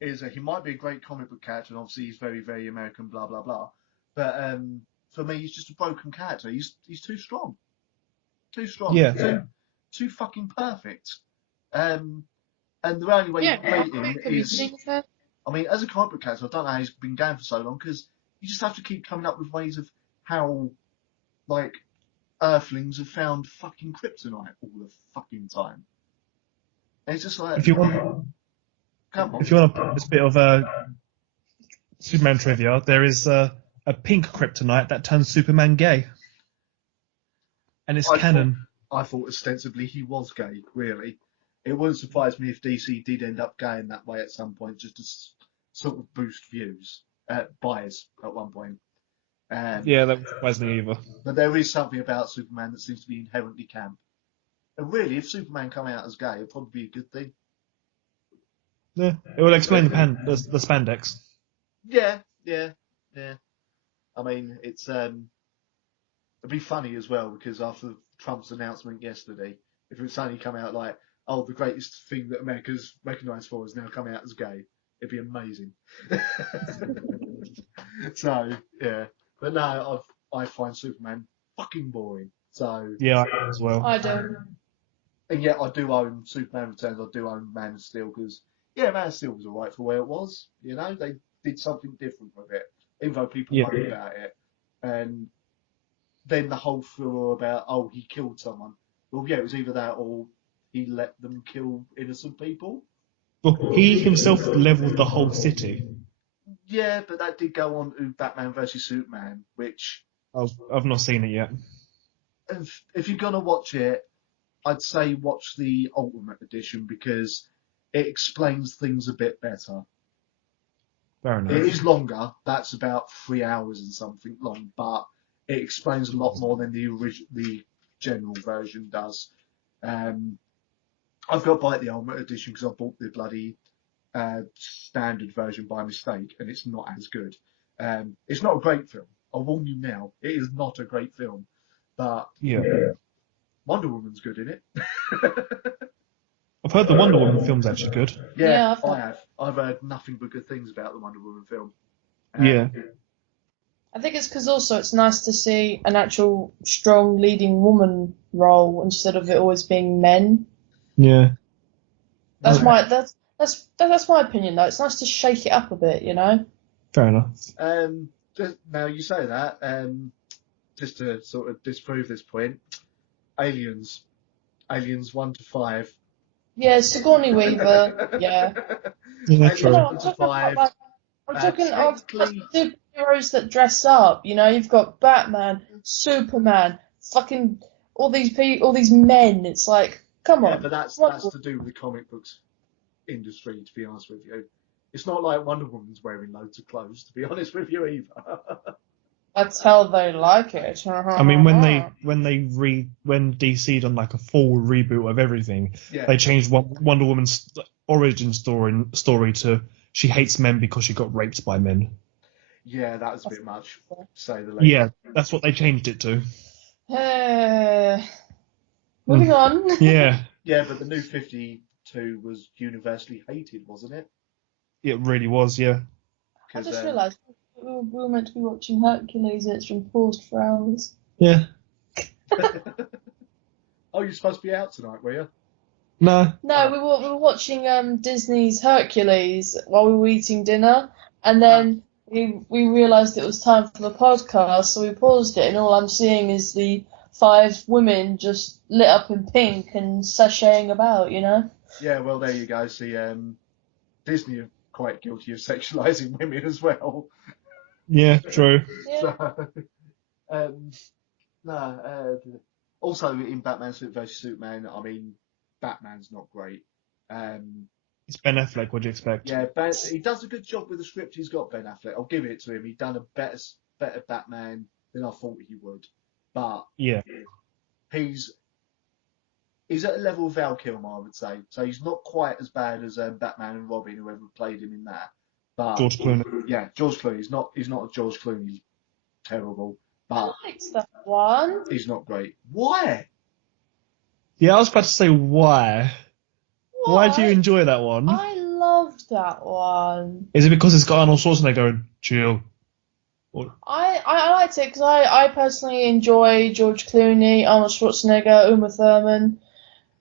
is that he might be a great comic book character, and obviously he's very, very American, blah blah blah. But for me, he's just a broken character. He's too strong, Yeah. too fucking perfect. And the only way you can beat him is, I mean, as a comic book character, I don't know how he's been going for so long, because you just have to keep coming up with ways of how, like, Earthlings have found fucking kryptonite all the fucking time. And it's just like, If you want this bit of Superman trivia, there is a pink kryptonite that turns Superman gay, and it's canon. I thought ostensibly he was gay, really. It wouldn't surprise me if DC did end up going that way at some point, just to sort of boost views, buys at one point. Yeah, that wouldn't surprise me either. But there is something about Superman that seems to be inherently camp. And really, if Superman come out as gay, it'd probably be a good thing. Yeah, it will explain the spandex. Yeah. I mean, it'd be funny as well, because after Trump's announcement yesterday, if it was suddenly come out like, oh, the greatest thing that America's recognised for has now come out as gay, it'd be amazing. So, yeah. But no, I find Superman fucking boring. So Yeah, I as well. I do. And yet I do own Superman Returns, I do own Man of Steel, because, yeah, Man of Steel was alright for where it was. You know, they did something different with it, even though people moaned about it. And then the whole furor about, oh, he killed someone. Well, yeah, it was either that or he let them kill innocent people. Well, he himself leveled the whole city. Yeah, but that did go on to Batman vs Superman, which, I've not seen it yet. if you're going to watch it, I'd say watch the Ultimate Edition, because it explains things a bit better. Fair enough. It is longer. That's about 3 hours and something long, but it explains a lot more than the general version does. I've got to buy the Ultimate Edition because I bought the bloody standard version by mistake, and it's not as good. It's not a great film. I'll warn you now. It is not a great film, but Yeah. Wonder Woman's good in it. I've heard the Wonder Woman film's actually good. Yeah, I have. I've heard nothing but good things about the Wonder Woman film. Yeah. I think it's because also it's nice to see an actual strong leading woman role instead of it always being men. Yeah. That's my opinion though. It's nice to shake it up a bit, you know. Fair enough. Now you say that, just to sort of disprove this point, Aliens 1 to 5. Yeah, Sigourney Weaver. Yeah. Yeah, Aliens true. No, 1 to 5. I'm talking of technically- superheroes that dress up. You know, you've got Batman, Superman, fucking all these men. It's like, come Yeah, on. but that's to do with the comic books industry, to be honest with you. It's not like Wonder Woman's wearing loads of clothes, to be honest with you either. That's how they like it. I mean, when DC done like a full reboot of everything, Yeah. they changed Wonder Woman's origin story to she hates men because she got raped by men. Yeah, that was a bit much, to say the least. Yeah, that's what they changed it to. Moving on. Yeah, Yeah, but the New 52 was universally hated, wasn't it? it really was. Yeah. I 'Cause, just realised we were meant to be watching Hercules and it's been paused for hours. Yeah. Oh, you're supposed to be out tonight, were you? No. No, we were watching Disney's Hercules while we were eating dinner, and then we realised it was time for the podcast, so we paused it, and all I'm seeing is the 5 women just lit up in pink and sashaying about, you know? Yeah, well, there you go. See, Disney are quite guilty of sexualizing women as well. Yeah, true. Yeah. So, um, no. Also, in Batman vs Superman, I mean, Batman's not great. Um, It's Ben Affleck. What do you expect? yeah, he does a good job with the script he's got. Ben Affleck, I'll give it to him. He's done a better Batman than I thought he would. But Yeah, he's he's at a level of Val Kilmer, I would say. So he's not quite as bad as Batman and Robin, whoever played him in that. But George Clooney. yeah, George Clooney. He's not a George Clooney terrible, but I liked that one. he's not great. Why? Yeah, I was about to say why. Why do you enjoy that one? I loved that one. Is it because it's got Arnold Schwarzenegger going, chill? Or, I liked it because I personally enjoy George Clooney, Arnold Schwarzenegger, Uma Thurman.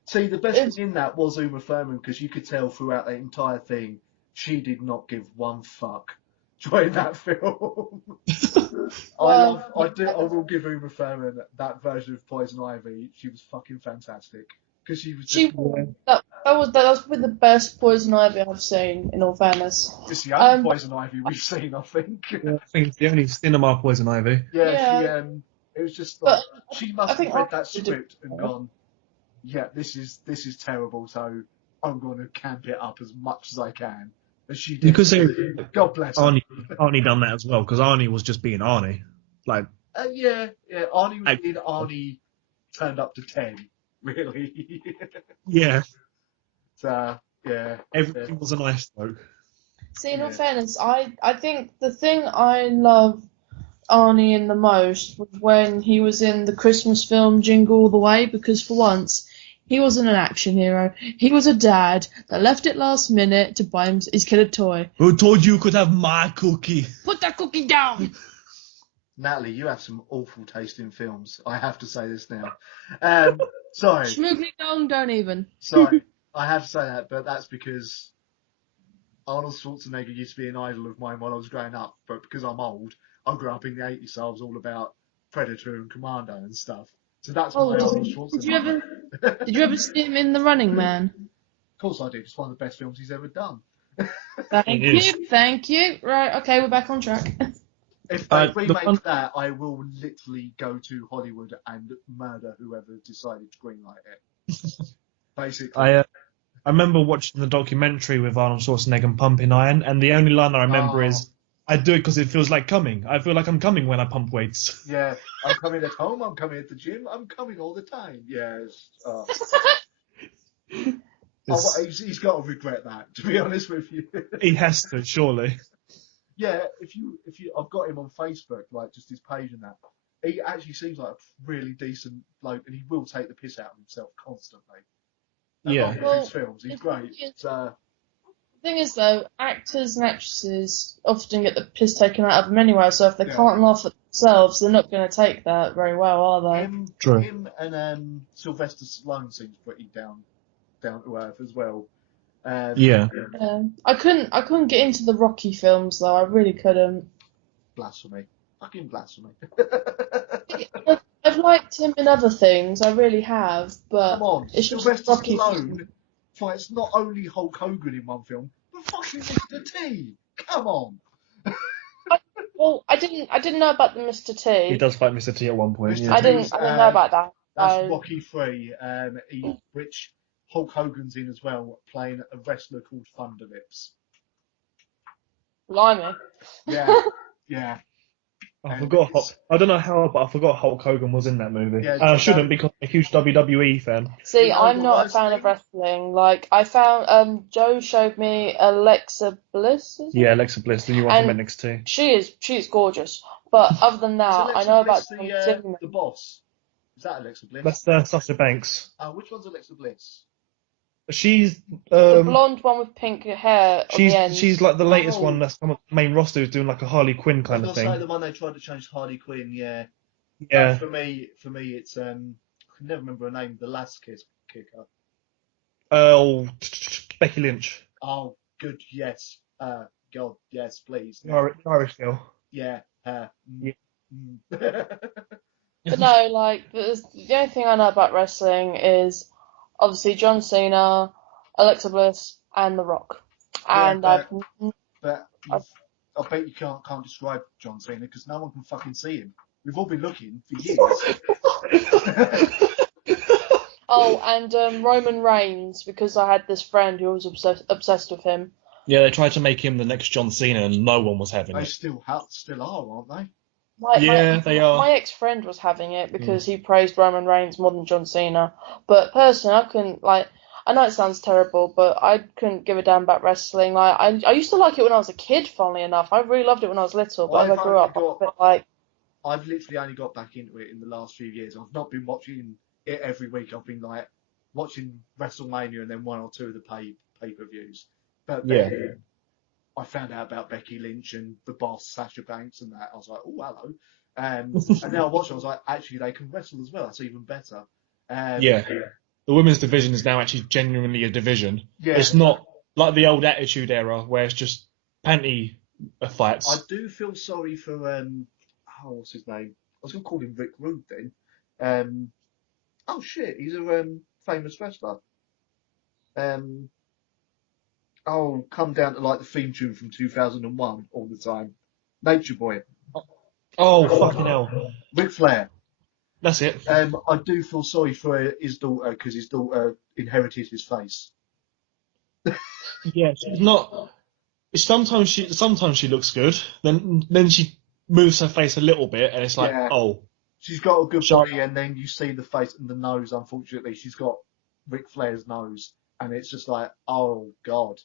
See, the best thing in that was Uma Thurman because you could tell throughout that entire thing she did not give one fuck during that film. I will give Uma Thurman that version of Poison Ivy. She was fucking fantastic because she was just. That was probably the best Poison Ivy I've seen, in all fairness. It's the only Poison Ivy we've seen, I think. yeah, I think it's the only cinema Poison Ivy. Yeah, it was just like she must have read that honestly script and gone, yeah, this is terrible, so I'm going to camp it up as much as I can. And she did. You could say God bless her. Arnie done that as well because Arnie was just being Arnie. Like, yeah, Arnie was being Arnie turned up to 10, really. yeah, So, yeah. everything was a nice though. See, in all fairness, I think the thing I love Arnie in the most was when he was in the Christmas film Jingle All the Way, because for once he wasn't an action hero. He was a dad that left it last minute to buy his kid a toy. Who told you could have my cookie? Put that cookie down! Natalie, you have some awful taste in films. I have to say this now. Sorry. Schmoogly dong, don't even. Sorry. I have to say that, but that's because Arnold Schwarzenegger used to be an idol of mine while I was growing up, but because I'm old, I grew up in the 80s, so I was all about Predator and Commando and stuff. So that's why Arnold Schwarzenegger. Did you ever see him in The Running Man? Of course I did. It's one of the best films he's ever done. Thank you. Right, okay, we're back on track. If they remake that, I will literally go to Hollywood and murder whoever decided to greenlight it. Basically. I remember watching the documentary with Arnold Schwarzenegger and Pumping Iron, and the only line I remember is, I do it because it feels like coming. I feel like I'm coming when I pump weights. Yeah, I'm coming at home, I'm coming at the gym, I'm coming all the time. Yes. He's got to regret that, to be honest with you. He has to, surely. Yeah, if you, I've got him on Facebook, like just his page and that. He actually seems like a really decent bloke, and he will take the piss out of himself constantly. Yeah. His films, he's great. The thing is, though, actors and actresses often get the piss taken out of them anyway, so if they can't laugh at themselves, they're not going to take that very well, are they? True. Him and Sylvester Stallone seems pretty down to earth as well. Yeah. I couldn't get into the Rocky films though. I really couldn't. Blasphemy. Fucking blasphemy. I've liked him in other things. I really have, but Come on, it's just Sylvester Rocky. Stallone fights not only Hulk Hogan in one film, but fucking Mr. T. Come on. Well, I didn't know about the Mr. T. He does fight Mr. T at one point. Mr. Yeah. I didn't know about that. That's Rocky 3, which Hulk Hogan's in as well, playing a wrestler called Thunderlips. Blimey. Yeah. I forgot. I don't know how, but I forgot Hulk Hogan was in that movie. Yeah, and I shouldn't because I'm a huge WWE fan. See, I'm not a fan of wrestling. Like, I found, Joe showed me Alexa Bliss. Yeah, Alexa Bliss, the new one from NXT. She's gorgeous. But other than that, I know about the boss. Is that Alexa Bliss? That's Sasha Banks. Which one's Alexa Bliss? She's the blonde one with pink hair. She's like the latest one that's come up the main roster, who's doing like a Harley Quinn kind of thing. Say the one they tried to change to Harley Quinn, yeah. Yeah. For me, it's I can never remember her name. The last kicker. Becky Lynch. Oh, good, yes. God, yes, please. Irish girl. Yeah. But no, like the only thing I know about wrestling is obviously John Cena, Alexa Bliss, and The Rock. Yeah, And but I've I bet you can't describe John Cena because no one can fucking see him. We've all been looking for years. oh, and Roman Reigns, because I had this friend who was obsessed with him. Yeah, they tried to make him the next John Cena, and no one was having They it. still are, aren't they? They are. My ex-friend was having it because he praised Roman Reigns more than John Cena. But personally, I couldn't, like, I know it sounds terrible, but I couldn't give a damn about wrestling. Like, I used to like it when I was a kid, funnily enough. I really loved it when I was little, but as I grew up, I was a bit like, I've literally only got back into it in the last few years. I've not been watching it every week. I've been like watching WrestleMania and then one or two of the pay-per-views. But then I found out about Becky Lynch and the boss Sasha Banks and that. I was like, oh, hello. And then I watched it. I was like, actually, they can wrestle as well. That's even better. Yeah. The women's division is now actually genuinely a division. Yeah. It's not like the old Attitude Era where it's just panty fights. I do feel sorry for what's his name? I was gonna call him Rick Rude then. Oh shit, he's a famous wrestler. Come down to like the theme tune from 2001 all the time. Nature Boy. Oh, fucking hell. Ric Flair. That's it. I do feel sorry for his daughter because his daughter inherited his face. Yeah, she's not. Sometimes she looks good. Then she moves her face a little bit, and it's like, oh. She's got a good body, and then you see the face and the nose. Unfortunately, she's got Ric Flair's nose, and it's just like, oh god,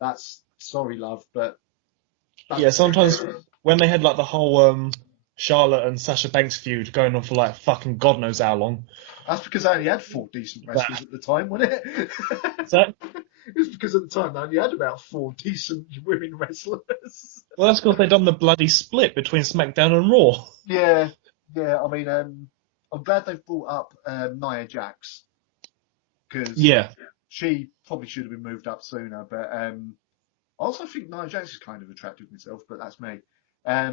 that's sorry, love, but yeah. Sometimes when they had like the whole Charlotte and Sasha Banks feud going on for like fucking God knows how long. That's because they only had 4 decent wrestlers at the time, wasn't it? It was because at the time they only had about 4 decent women wrestlers. Well, that's because they done the bloody split between SmackDown and Raw. Yeah. I mean, I'm glad they've brought up Nia Jax because she probably should have been moved up sooner. But I also think Nia Jax is kind of attractive myself, but that's me. I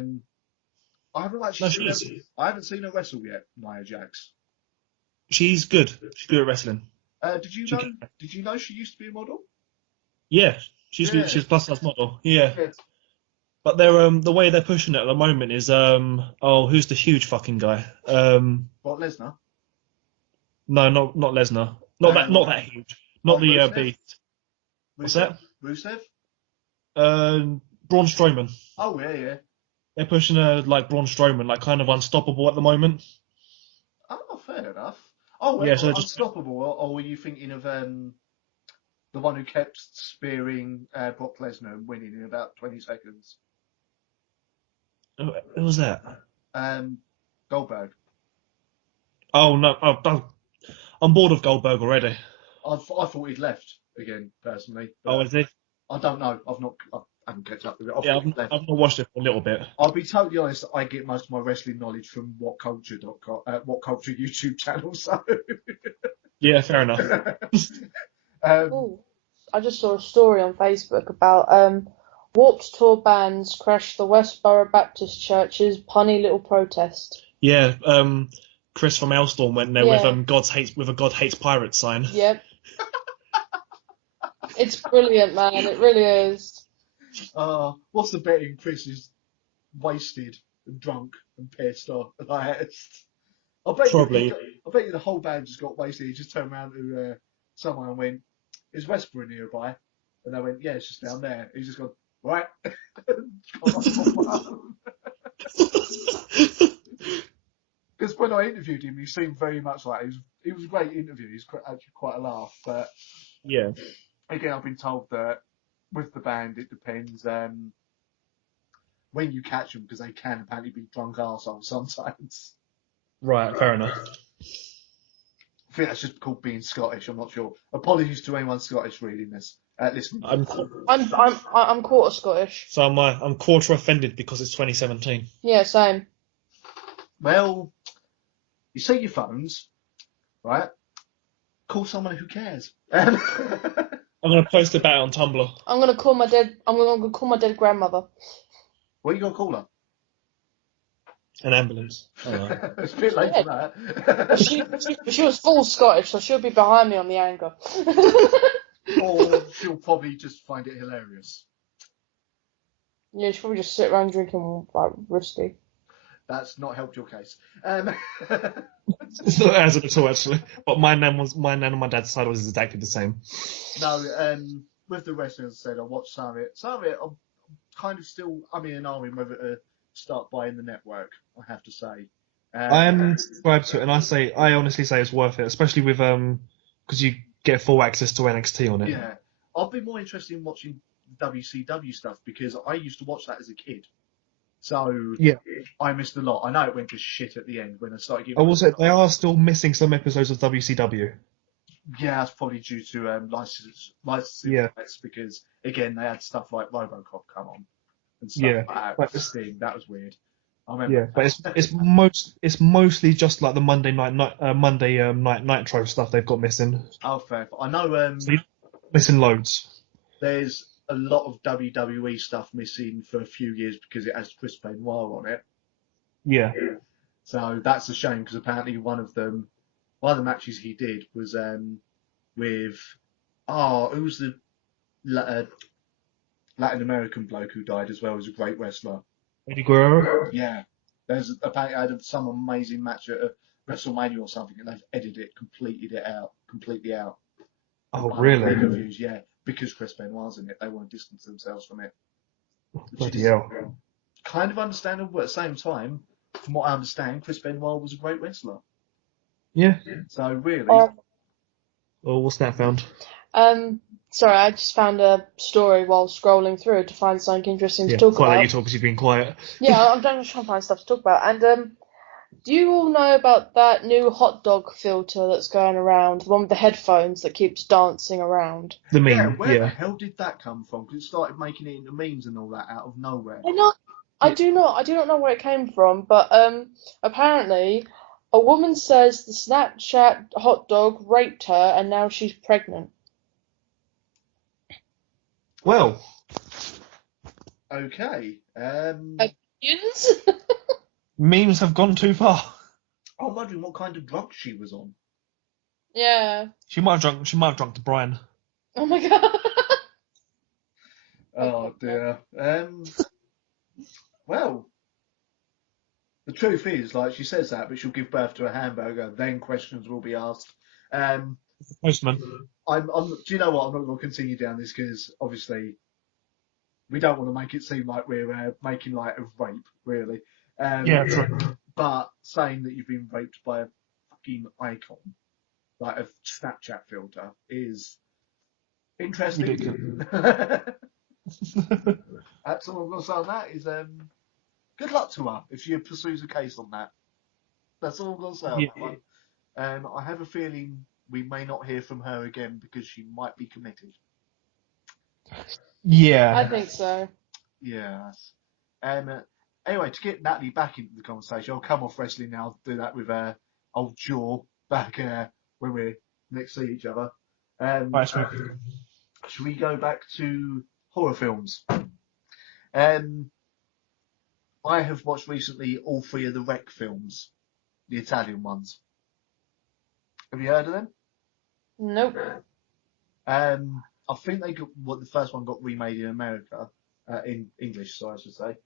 haven't seen her wrestle yet, Nia Jax. She's good. She's good at wrestling. Did you know she used to be a model? Yeah, she's a plus size model. Yeah. But they're the way they're pushing it at the moment is who's the huge fucking guy? What, Lesnar? No, not Lesnar. Not that huge. Not the Rusev? Beast. What's that? Rusev? Braun Strowman. Oh yeah. They're pushing like Braun Strowman, like kind of unstoppable at the moment. Oh, fair enough. Oh, well, yeah, so unstoppable. Or were you thinking of the one who kept spearing Brock Lesnar and winning in about 20 seconds? Who was that? Goldberg. Oh no, I'm bored of Goldberg already. I thought he'd left again, personally. Oh, is he? I don't know. I haven't kept up with it. I've not watched it for a little bit. I'll be totally honest. I get most of my wrestling knowledge from What Culture YouTube channel. So. Yeah, fair enough. I just saw a story on Facebook about Warped Tour bands crashed the Westboro Baptist Church's punny little protest. Yeah, Chris from Hailstorm went there with a God hates pirates sign. Yep. It's brilliant, man. It really is. What's the betting? Chris is wasted and drunk and pissed off. I bet you the whole band just got wasted. He just turned around to someone and went, "Is Westboro nearby?" And they went, "Yeah, it's just down there." He's just gone, "Right." Because when I interviewed him, he seemed very much like he was a great interview. He's actually quite a laugh. But yeah, again, I've been told that with the band, it depends when you catch them because they can apparently be drunk arseholes sometimes. Right, fair enough. I think that's just called being Scottish. I'm not sure. Apologies to anyone Scottish reading this. Listening. I'm quarter Scottish. So I'm quarter offended because it's 2017. Yeah, same. Well, you see your phones, right? Call someone who cares. I'm gonna post about it on Tumblr. I'm gonna call my dead grandmother. What are you gonna call her? An ambulance. Oh. It's a bit late for that. She was full Scottish, so she'll be behind me on the anger. Or she'll probably just find it hilarious. Yeah, you should probably just sit around drinking like whiskey. That's not helped your case. It's not as at all, actually. But my nan on my dad's side was exactly the same. No, with the wrestling, as I said, I watched some of it. Some of it, I'm kind of still, I'm in an argument whether to start buying the network, I have to say. I am subscribed to it, and I honestly say it's worth it, especially with because you get full access to NXT on it. Yeah. I'd be more interested in watching WCW stuff because I used to watch that as a kid. So Yeah. I missed a lot. I know it went to shit at the end when I started I giving. will say they are still missing some episodes of WCW. Yeah, that's probably due to licensing Yeah. rights because again they had stuff like RoboCop come on and stuff Yeah. like that. But Sting, that was weird. I yeah, remember. but it's mostly just like the Monday night Nitro stuff they've got missing. Oh, fair. I know So you're missing loads. there's a lot of WWE stuff missing for a few years because it has Chris Benoit on it. Yeah. So that's a shame because apparently one of the matches he did was with who's the Latin American bloke who died as well as a great wrestler. Eddie Guerrero. Yeah, there's apparently I had some amazing match at WrestleMania or something, and they've edited it, completely out. Oh, One of the really? bigger views, yeah, because Chris Benoit's in it, they want to distance themselves from it. Which Bloody is hell. kind of understandable, but at the same time, from what I understand, Chris Benoit was a great wrestler. Yeah. So really, Oh, what's that found? Sorry, I just found a story while scrolling through to find something interesting to Yeah, talk quite let about. you talk because you've been quiet. Yeah, I'm just trying to find stuff to talk about. And do you all know about that new hot dog filter that's going around? The one with the headphones that keeps dancing around? The yeah, meme, where the yeah. hell did that come from? Because it started making it into memes and all that out of nowhere. I do not know where it came from, but apparently a woman says the Snapchat hot dog raped her and now she's pregnant. Well, Okay. Opinions? memes have gone too far. I'm wondering what kind of drug she was on. Yeah. She might have drunk to Brian. Oh my god. Oh dear. Well, the truth is, like she says that, but she'll give birth to a hamburger. Then questions will be asked. Postman. Do you know what? I'm not going to continue down this because obviously we don't want to make it seem like we're making light of rape, really. Yeah, true. But saying that you've been raped by a fucking icon, like a Snapchat filter, is interesting. Ridiculous. That's all I'm going to say on that is good luck to her if she pursues a case on that. That's all I'm going to say on that one. I have a feeling we may not hear from her again because she might be committed. Yeah. I think so. Yes. Anyway, to get Natalie back into the conversation, I'll come off wrestling now. I'll do that with old Jaw back when we next see each other. Right, sweet. Should we go back to horror films? I have watched recently all three of the Wreck films, the Italian ones. Have you heard of them? Nope. I think the first one got remade in America, in English, sorry, I should say.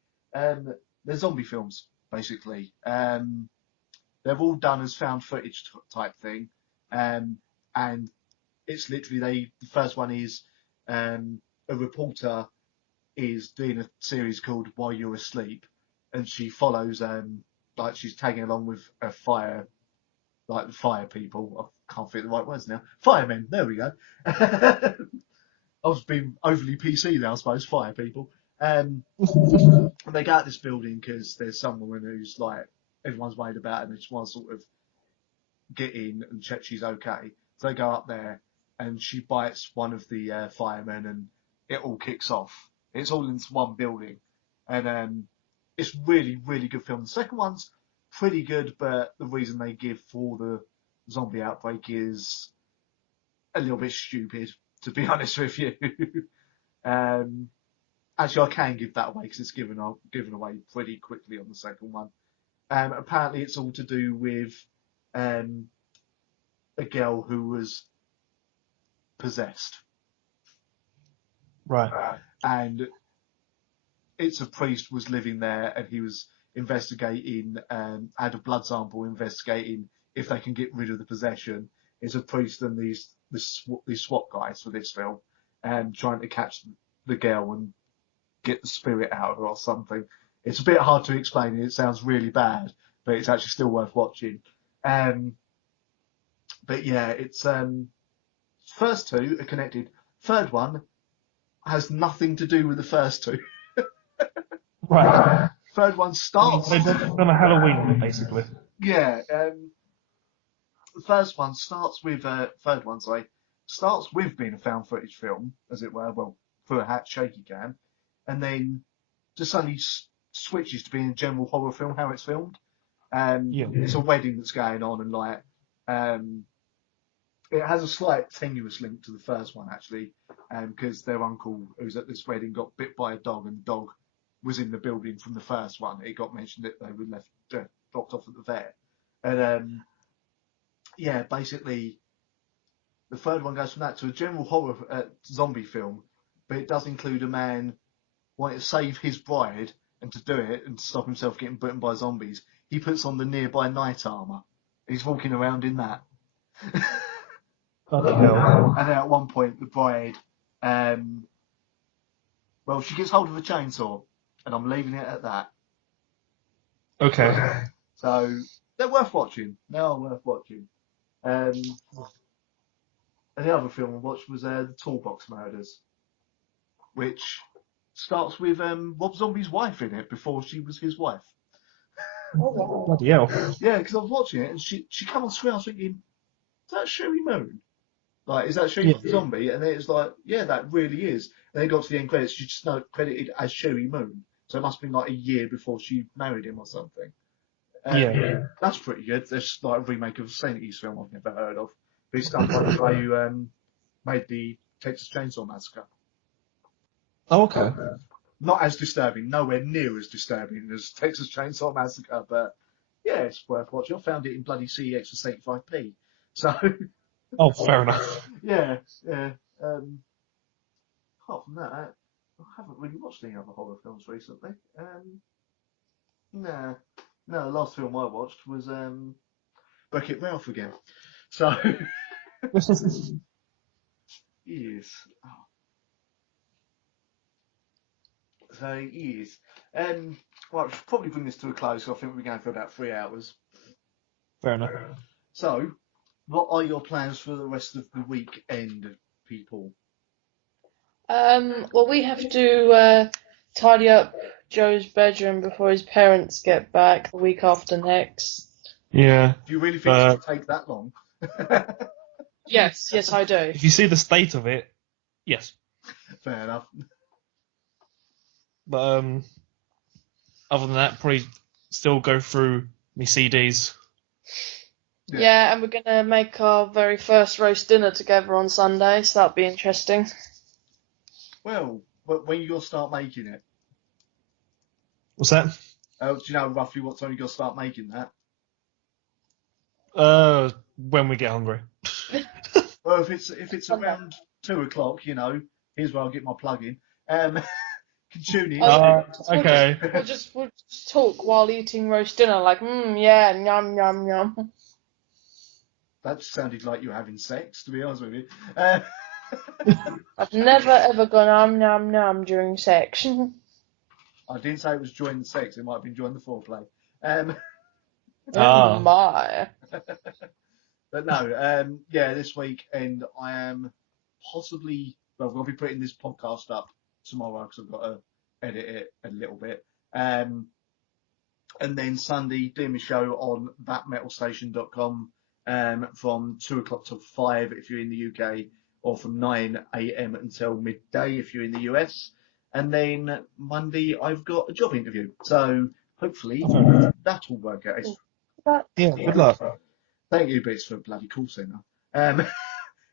They're zombie films, basically. They're all done as found footage type thing, and it's literally the first one is a reporter is doing a series called While You're Asleep, and she follows like she's tagging along with a fire, like the fire people. I can't think of the right words now. Firemen. There we go. I was being overly PC there, I suppose. Fire people. And they go out this building because there's some woman who's like everyone's worried about, and they just want to sort of get in and check she's okay. So they go up there, and she bites one of the firemen, and it all kicks off. It's all in one building, and it's really, really good film. The second one's pretty good, but the reason they give for the zombie outbreak is a little bit stupid, to be honest with you. Actually, I can give that away because it's given away pretty quickly on the second one. Apparently, it's all to do with a girl who was possessed. Right. And it's a priest was living there, and he was investigating, had a blood sample investigating if they can get rid of the possession. It's a priest and these SWAT guys for this film, and trying to catch the girl and get the spirit out of her or something. It's a bit hard to explain. It sounds really bad, but it's actually still worth watching. But yeah, it's first two are connected. Third one has nothing to do with the first two. Right. Third one starts. They've done a Halloween, basically. Yeah, the first one starts with third one, sorry, starts with being a found footage film, as it were. Well, through a shaky cam, and then just suddenly switches to being a general horror film. How it's filmed. Yeah. It's a wedding that's going on, and like, it has a slight tenuous link to the first one actually, because their uncle who's at this wedding got bit by a dog, and the dog was in the building from the first one. It got mentioned that they were left dropped off at the vet, and yeah, basically the third one goes from that to a general horror zombie film, but it does include a man wanting to save his bride, and to do it and to stop himself getting bitten by zombies, he puts on the nearby knight armor. He's walking around in that. Bloody hell. And then at one point, the bride, well, she gets hold of a chainsaw, and I'm leaving it at that. Okay. So they're worth watching. They are worth watching. And the other film I watched was The Toolbox Murders, which starts with Rob Zombie's wife in it before she was his wife. Bloody hell. Yeah, because I was watching it, and she came on screen. I was thinking, is that Sherry Moon? Like, is that Sherry Zombie? And then it's like, yeah, that really is. And then it got to the end credits, she just credited as Sherry Moon. So it must have been like a year before she married him or something. Yeah. That's pretty good. There's like a remake of a Saint East film I've never heard of. But it's done by the guy who made the Texas Chainsaw Massacre. Oh, okay. Not as disturbing, nowhere near as disturbing as Texas Chainsaw Massacre, but yeah, it's worth watching. I found it in bloody CEX for 75p. So, Oh, fair enough. yeah. Apart from that, I haven't really watched any other horror films recently. No, the last film I watched was Wreck-It Ralph again. So, yes. So, yes. Well, I should probably bring this to a close. So I think we're going for about 3 hours. Fair enough. So, what are your plans for the rest of the weekend, people? Well, we have to tidy up Joe's bedroom before his parents get back the week after next. Yeah. Do you really think it should take that long? Yes, I do. If you see the state of it, yes. Fair enough. But other than that, probably still go through my CDs. Yeah, and we're gonna make our very first roast dinner together on Sunday, so that'll be interesting. Well, when you gonna start making it? What's that? Do you know roughly what time you gonna start making that? When we get hungry. Well, if it's around 2 o'clock, here's where I'll get my plug in. Can tune in. Okay. We'll just talk while eating roast dinner, like, yeah, yum, yum, yum. That sounded like you were having sex, to be honest with you. I've never ever gone yum, yum during sex. I didn't say it was during the sex. It might have been during the foreplay. Oh my. But no, yeah, this weekend I am possibly, well, we'll be putting this podcast up tomorrow because I've got to edit it a little bit. And then Sunday, doing my show on thatmetalstation.com from 2 o'clock till 5 if you're in the UK, or from 9 a.m. until midday if you're in the US. And then Monday, I've got a job interview. So hopefully that will work out. Yeah, good luck. Thank you, but it's for a bloody call centre.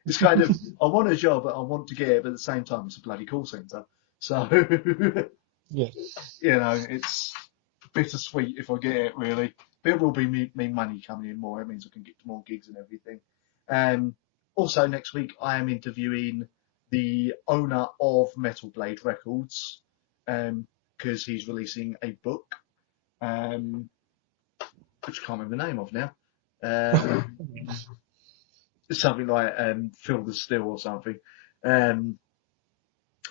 It's kind of, I want a job, but I want to get it, but at the same time, it's a bloody call centre. So, Yeah. It's bittersweet if I get it, really. But it will be me money coming in more. It means I can get more gigs and everything. Also, next week, I am interviewing the owner of Metal Blade Records, because he's releasing a book, which I can't remember the name of now. It's something like Fill the Still or something. And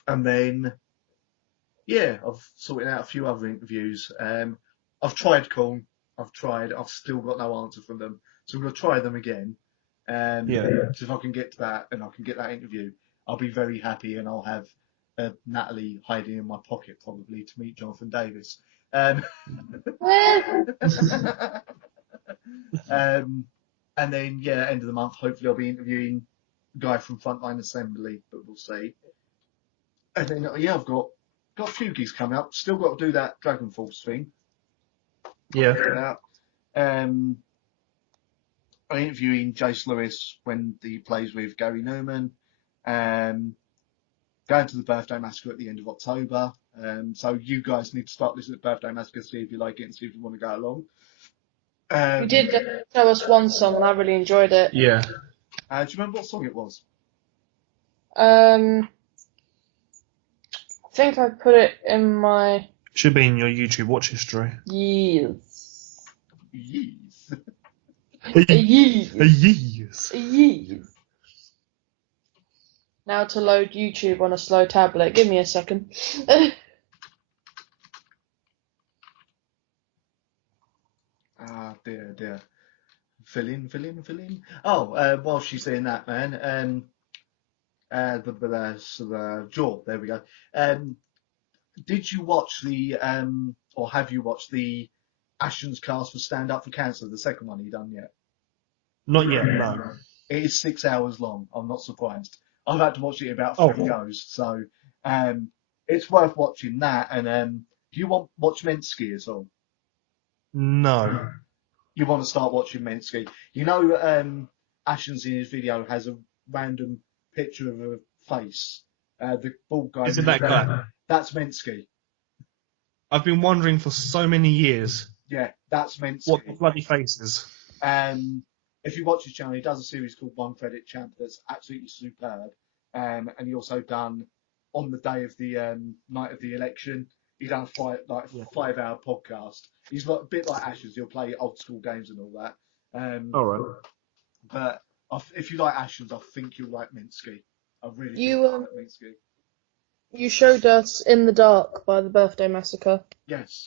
then, yeah, I've sorted out a few other interviews. I've tried Korn. I've still got no answer from them. So I'm going to try them again. So if I can get to that and I can get that interview, I'll be very happy, and I'll have Natalie hiding in my pocket probably to meet Jonathan Davis. And then, yeah, end of the month, hopefully I'll be interviewing a guy from Frontline Assembly, but we'll see. And then, yeah, I've got a few gigs coming up. Still got to do that Dragon Force thing. Yeah. I'm interviewing Jace Lewis when he plays with Gary Newman. Going to the Birthday Massacre at the end of October. So you guys need to start listening to Birthday Massacre, see if you like it and see if you want to go along. You did show us one song, and I really enjoyed it. Yeah. Do you remember what song it was? I think I put it in my Should be in your YouTube watch history. years. Yes. Years. Yes. Years. Now to load YouTube on a slow tablet. Give me a second. Ah, dear. Fill in. Oh, while she's saying that, man, the Jaw, there we go. Did you watch or have you watched the Ashton's cast for Stand Up for Cancer, the second one you done yet? Not yet, no. It is 6 hours long. I'm not surprised. I've had to watch it in about 3 goes, so it's worth watching that. And do you watch Mensky at all? No. You want to start watching Mensky? You know, Ashton's in his video has a random picture of a face. The bald guy. Is it that guy? That's Mensky. I've been wondering for so many years. Yeah, that's Mensky. What the bloody faces? If you watch his channel, he does a series called One Credit Champ that's absolutely superb. And he also done on the day of the night of the election. He done a 5-hour podcast. He's a bit like Ashes. He'll play old school games and all that. All right. But if you like Ashens, I think you'll like Minsky. I really think You you'll like Minsky. you showed us In the Dark by the Birthday Massacre. Yes.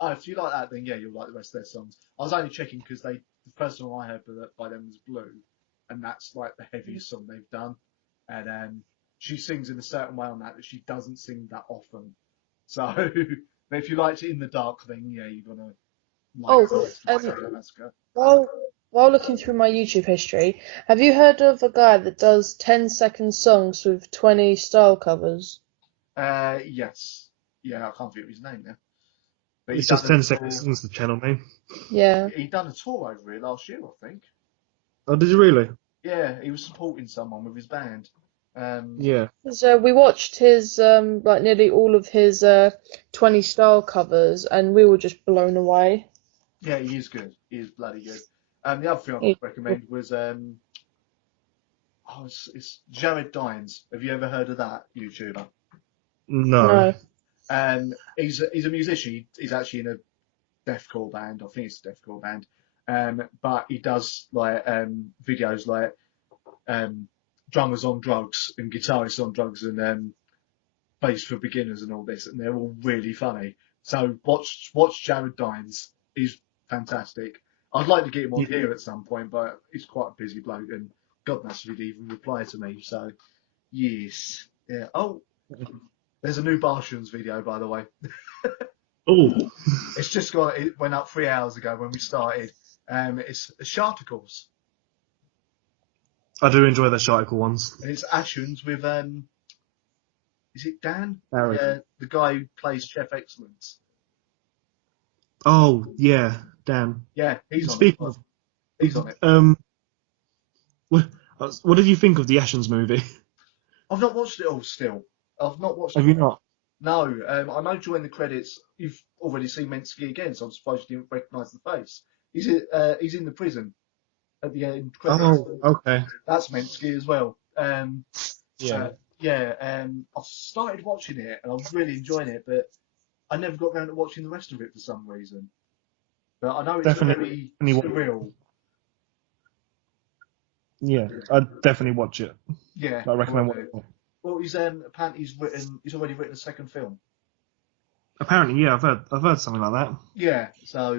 Oh, if you like that, then yeah, you'll like the rest of their songs. I was only checking because the first song I heard by them was Blue, and that's like the heaviest song they've done. And she sings in a certain way on that she doesn't sing that often. So, but if you liked it In the Dark, then yeah, you're gonna like the Massacre. While looking through my YouTube history, have you heard of a guy that does 10-second songs with 20 style covers? Yes. Yeah, I can't think of his name now. But It's just 10 seconds since the channel name. Yeah. He done a tour over here last year, I think. Oh, did you really? Yeah, he was supporting someone with his band. Yeah. So we watched his like nearly all of his 20 style covers, and we were just blown away. Yeah, he is good. He is bloody good. The other thing I could recommend was it's Jared Dines. Have you ever heard of that YouTuber? No. He's a musician. He's actually in a deathcore band. I think it's a deathcore band. But he does like videos like drummers on drugs and guitarists on drugs and bass for beginners and all this, and they're all really funny. So watch Jared Dines. He's fantastic. I'd like to get him on here at some point, but he's quite a busy bloke, and God knows if he'd even reply to me. So yes, yeah. Oh, there's a new Bartians video, by the way. Oh. It's just it went up 3 hours ago when we started. It's Sharticles. I do enjoy the Sharticle ones. And it's Ashens with is it Dan? Barry. The guy who plays Chef Excellence. Oh yeah, Dan. Yeah, he's on Speaking it. of, He's on it. what did you think of the Ashens movie? I've not watched it all still. I've not watched it. Have you not? No, I know during the credits you've already seen Mensky again, so I'm surprised you didn't recognise the face. He's in the prison at the end credits. Oh, okay. That's Mensky as well. I started watching it and I was really enjoying it, but I never got around to watching the rest of it for some reason. But I know it's Definitely very surreal. Yeah, I'd definitely watch it. Yeah, I recommend will do. watching it. Well, apparently he's already written a second film. Apparently, yeah, I've heard something like that. Yeah, so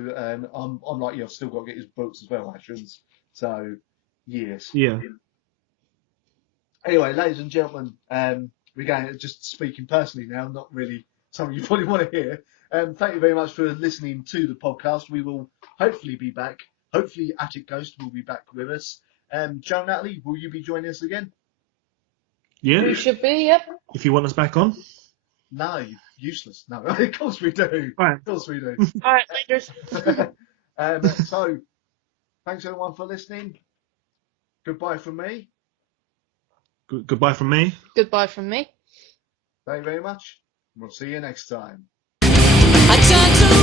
I'm like, I've still got to get his books as well, actions. So, yes. Yeah. Anyway, ladies and gentlemen, we're going to just speaking personally now, not really something you probably want to hear. Thank you very much for listening to the podcast. We will hopefully be back. Hopefully, Attic Ghost will be back with us. Joe, Natalie, will you be joining us again? Yeah. We should be, yep. If you want us back on. No, useless. No, of course we do. Right. Of course we do. All right, leaders. So, thanks everyone for listening. Goodbye from me. Goodbye from me. Goodbye from me. Thank you very much. We'll see you next time. I tried to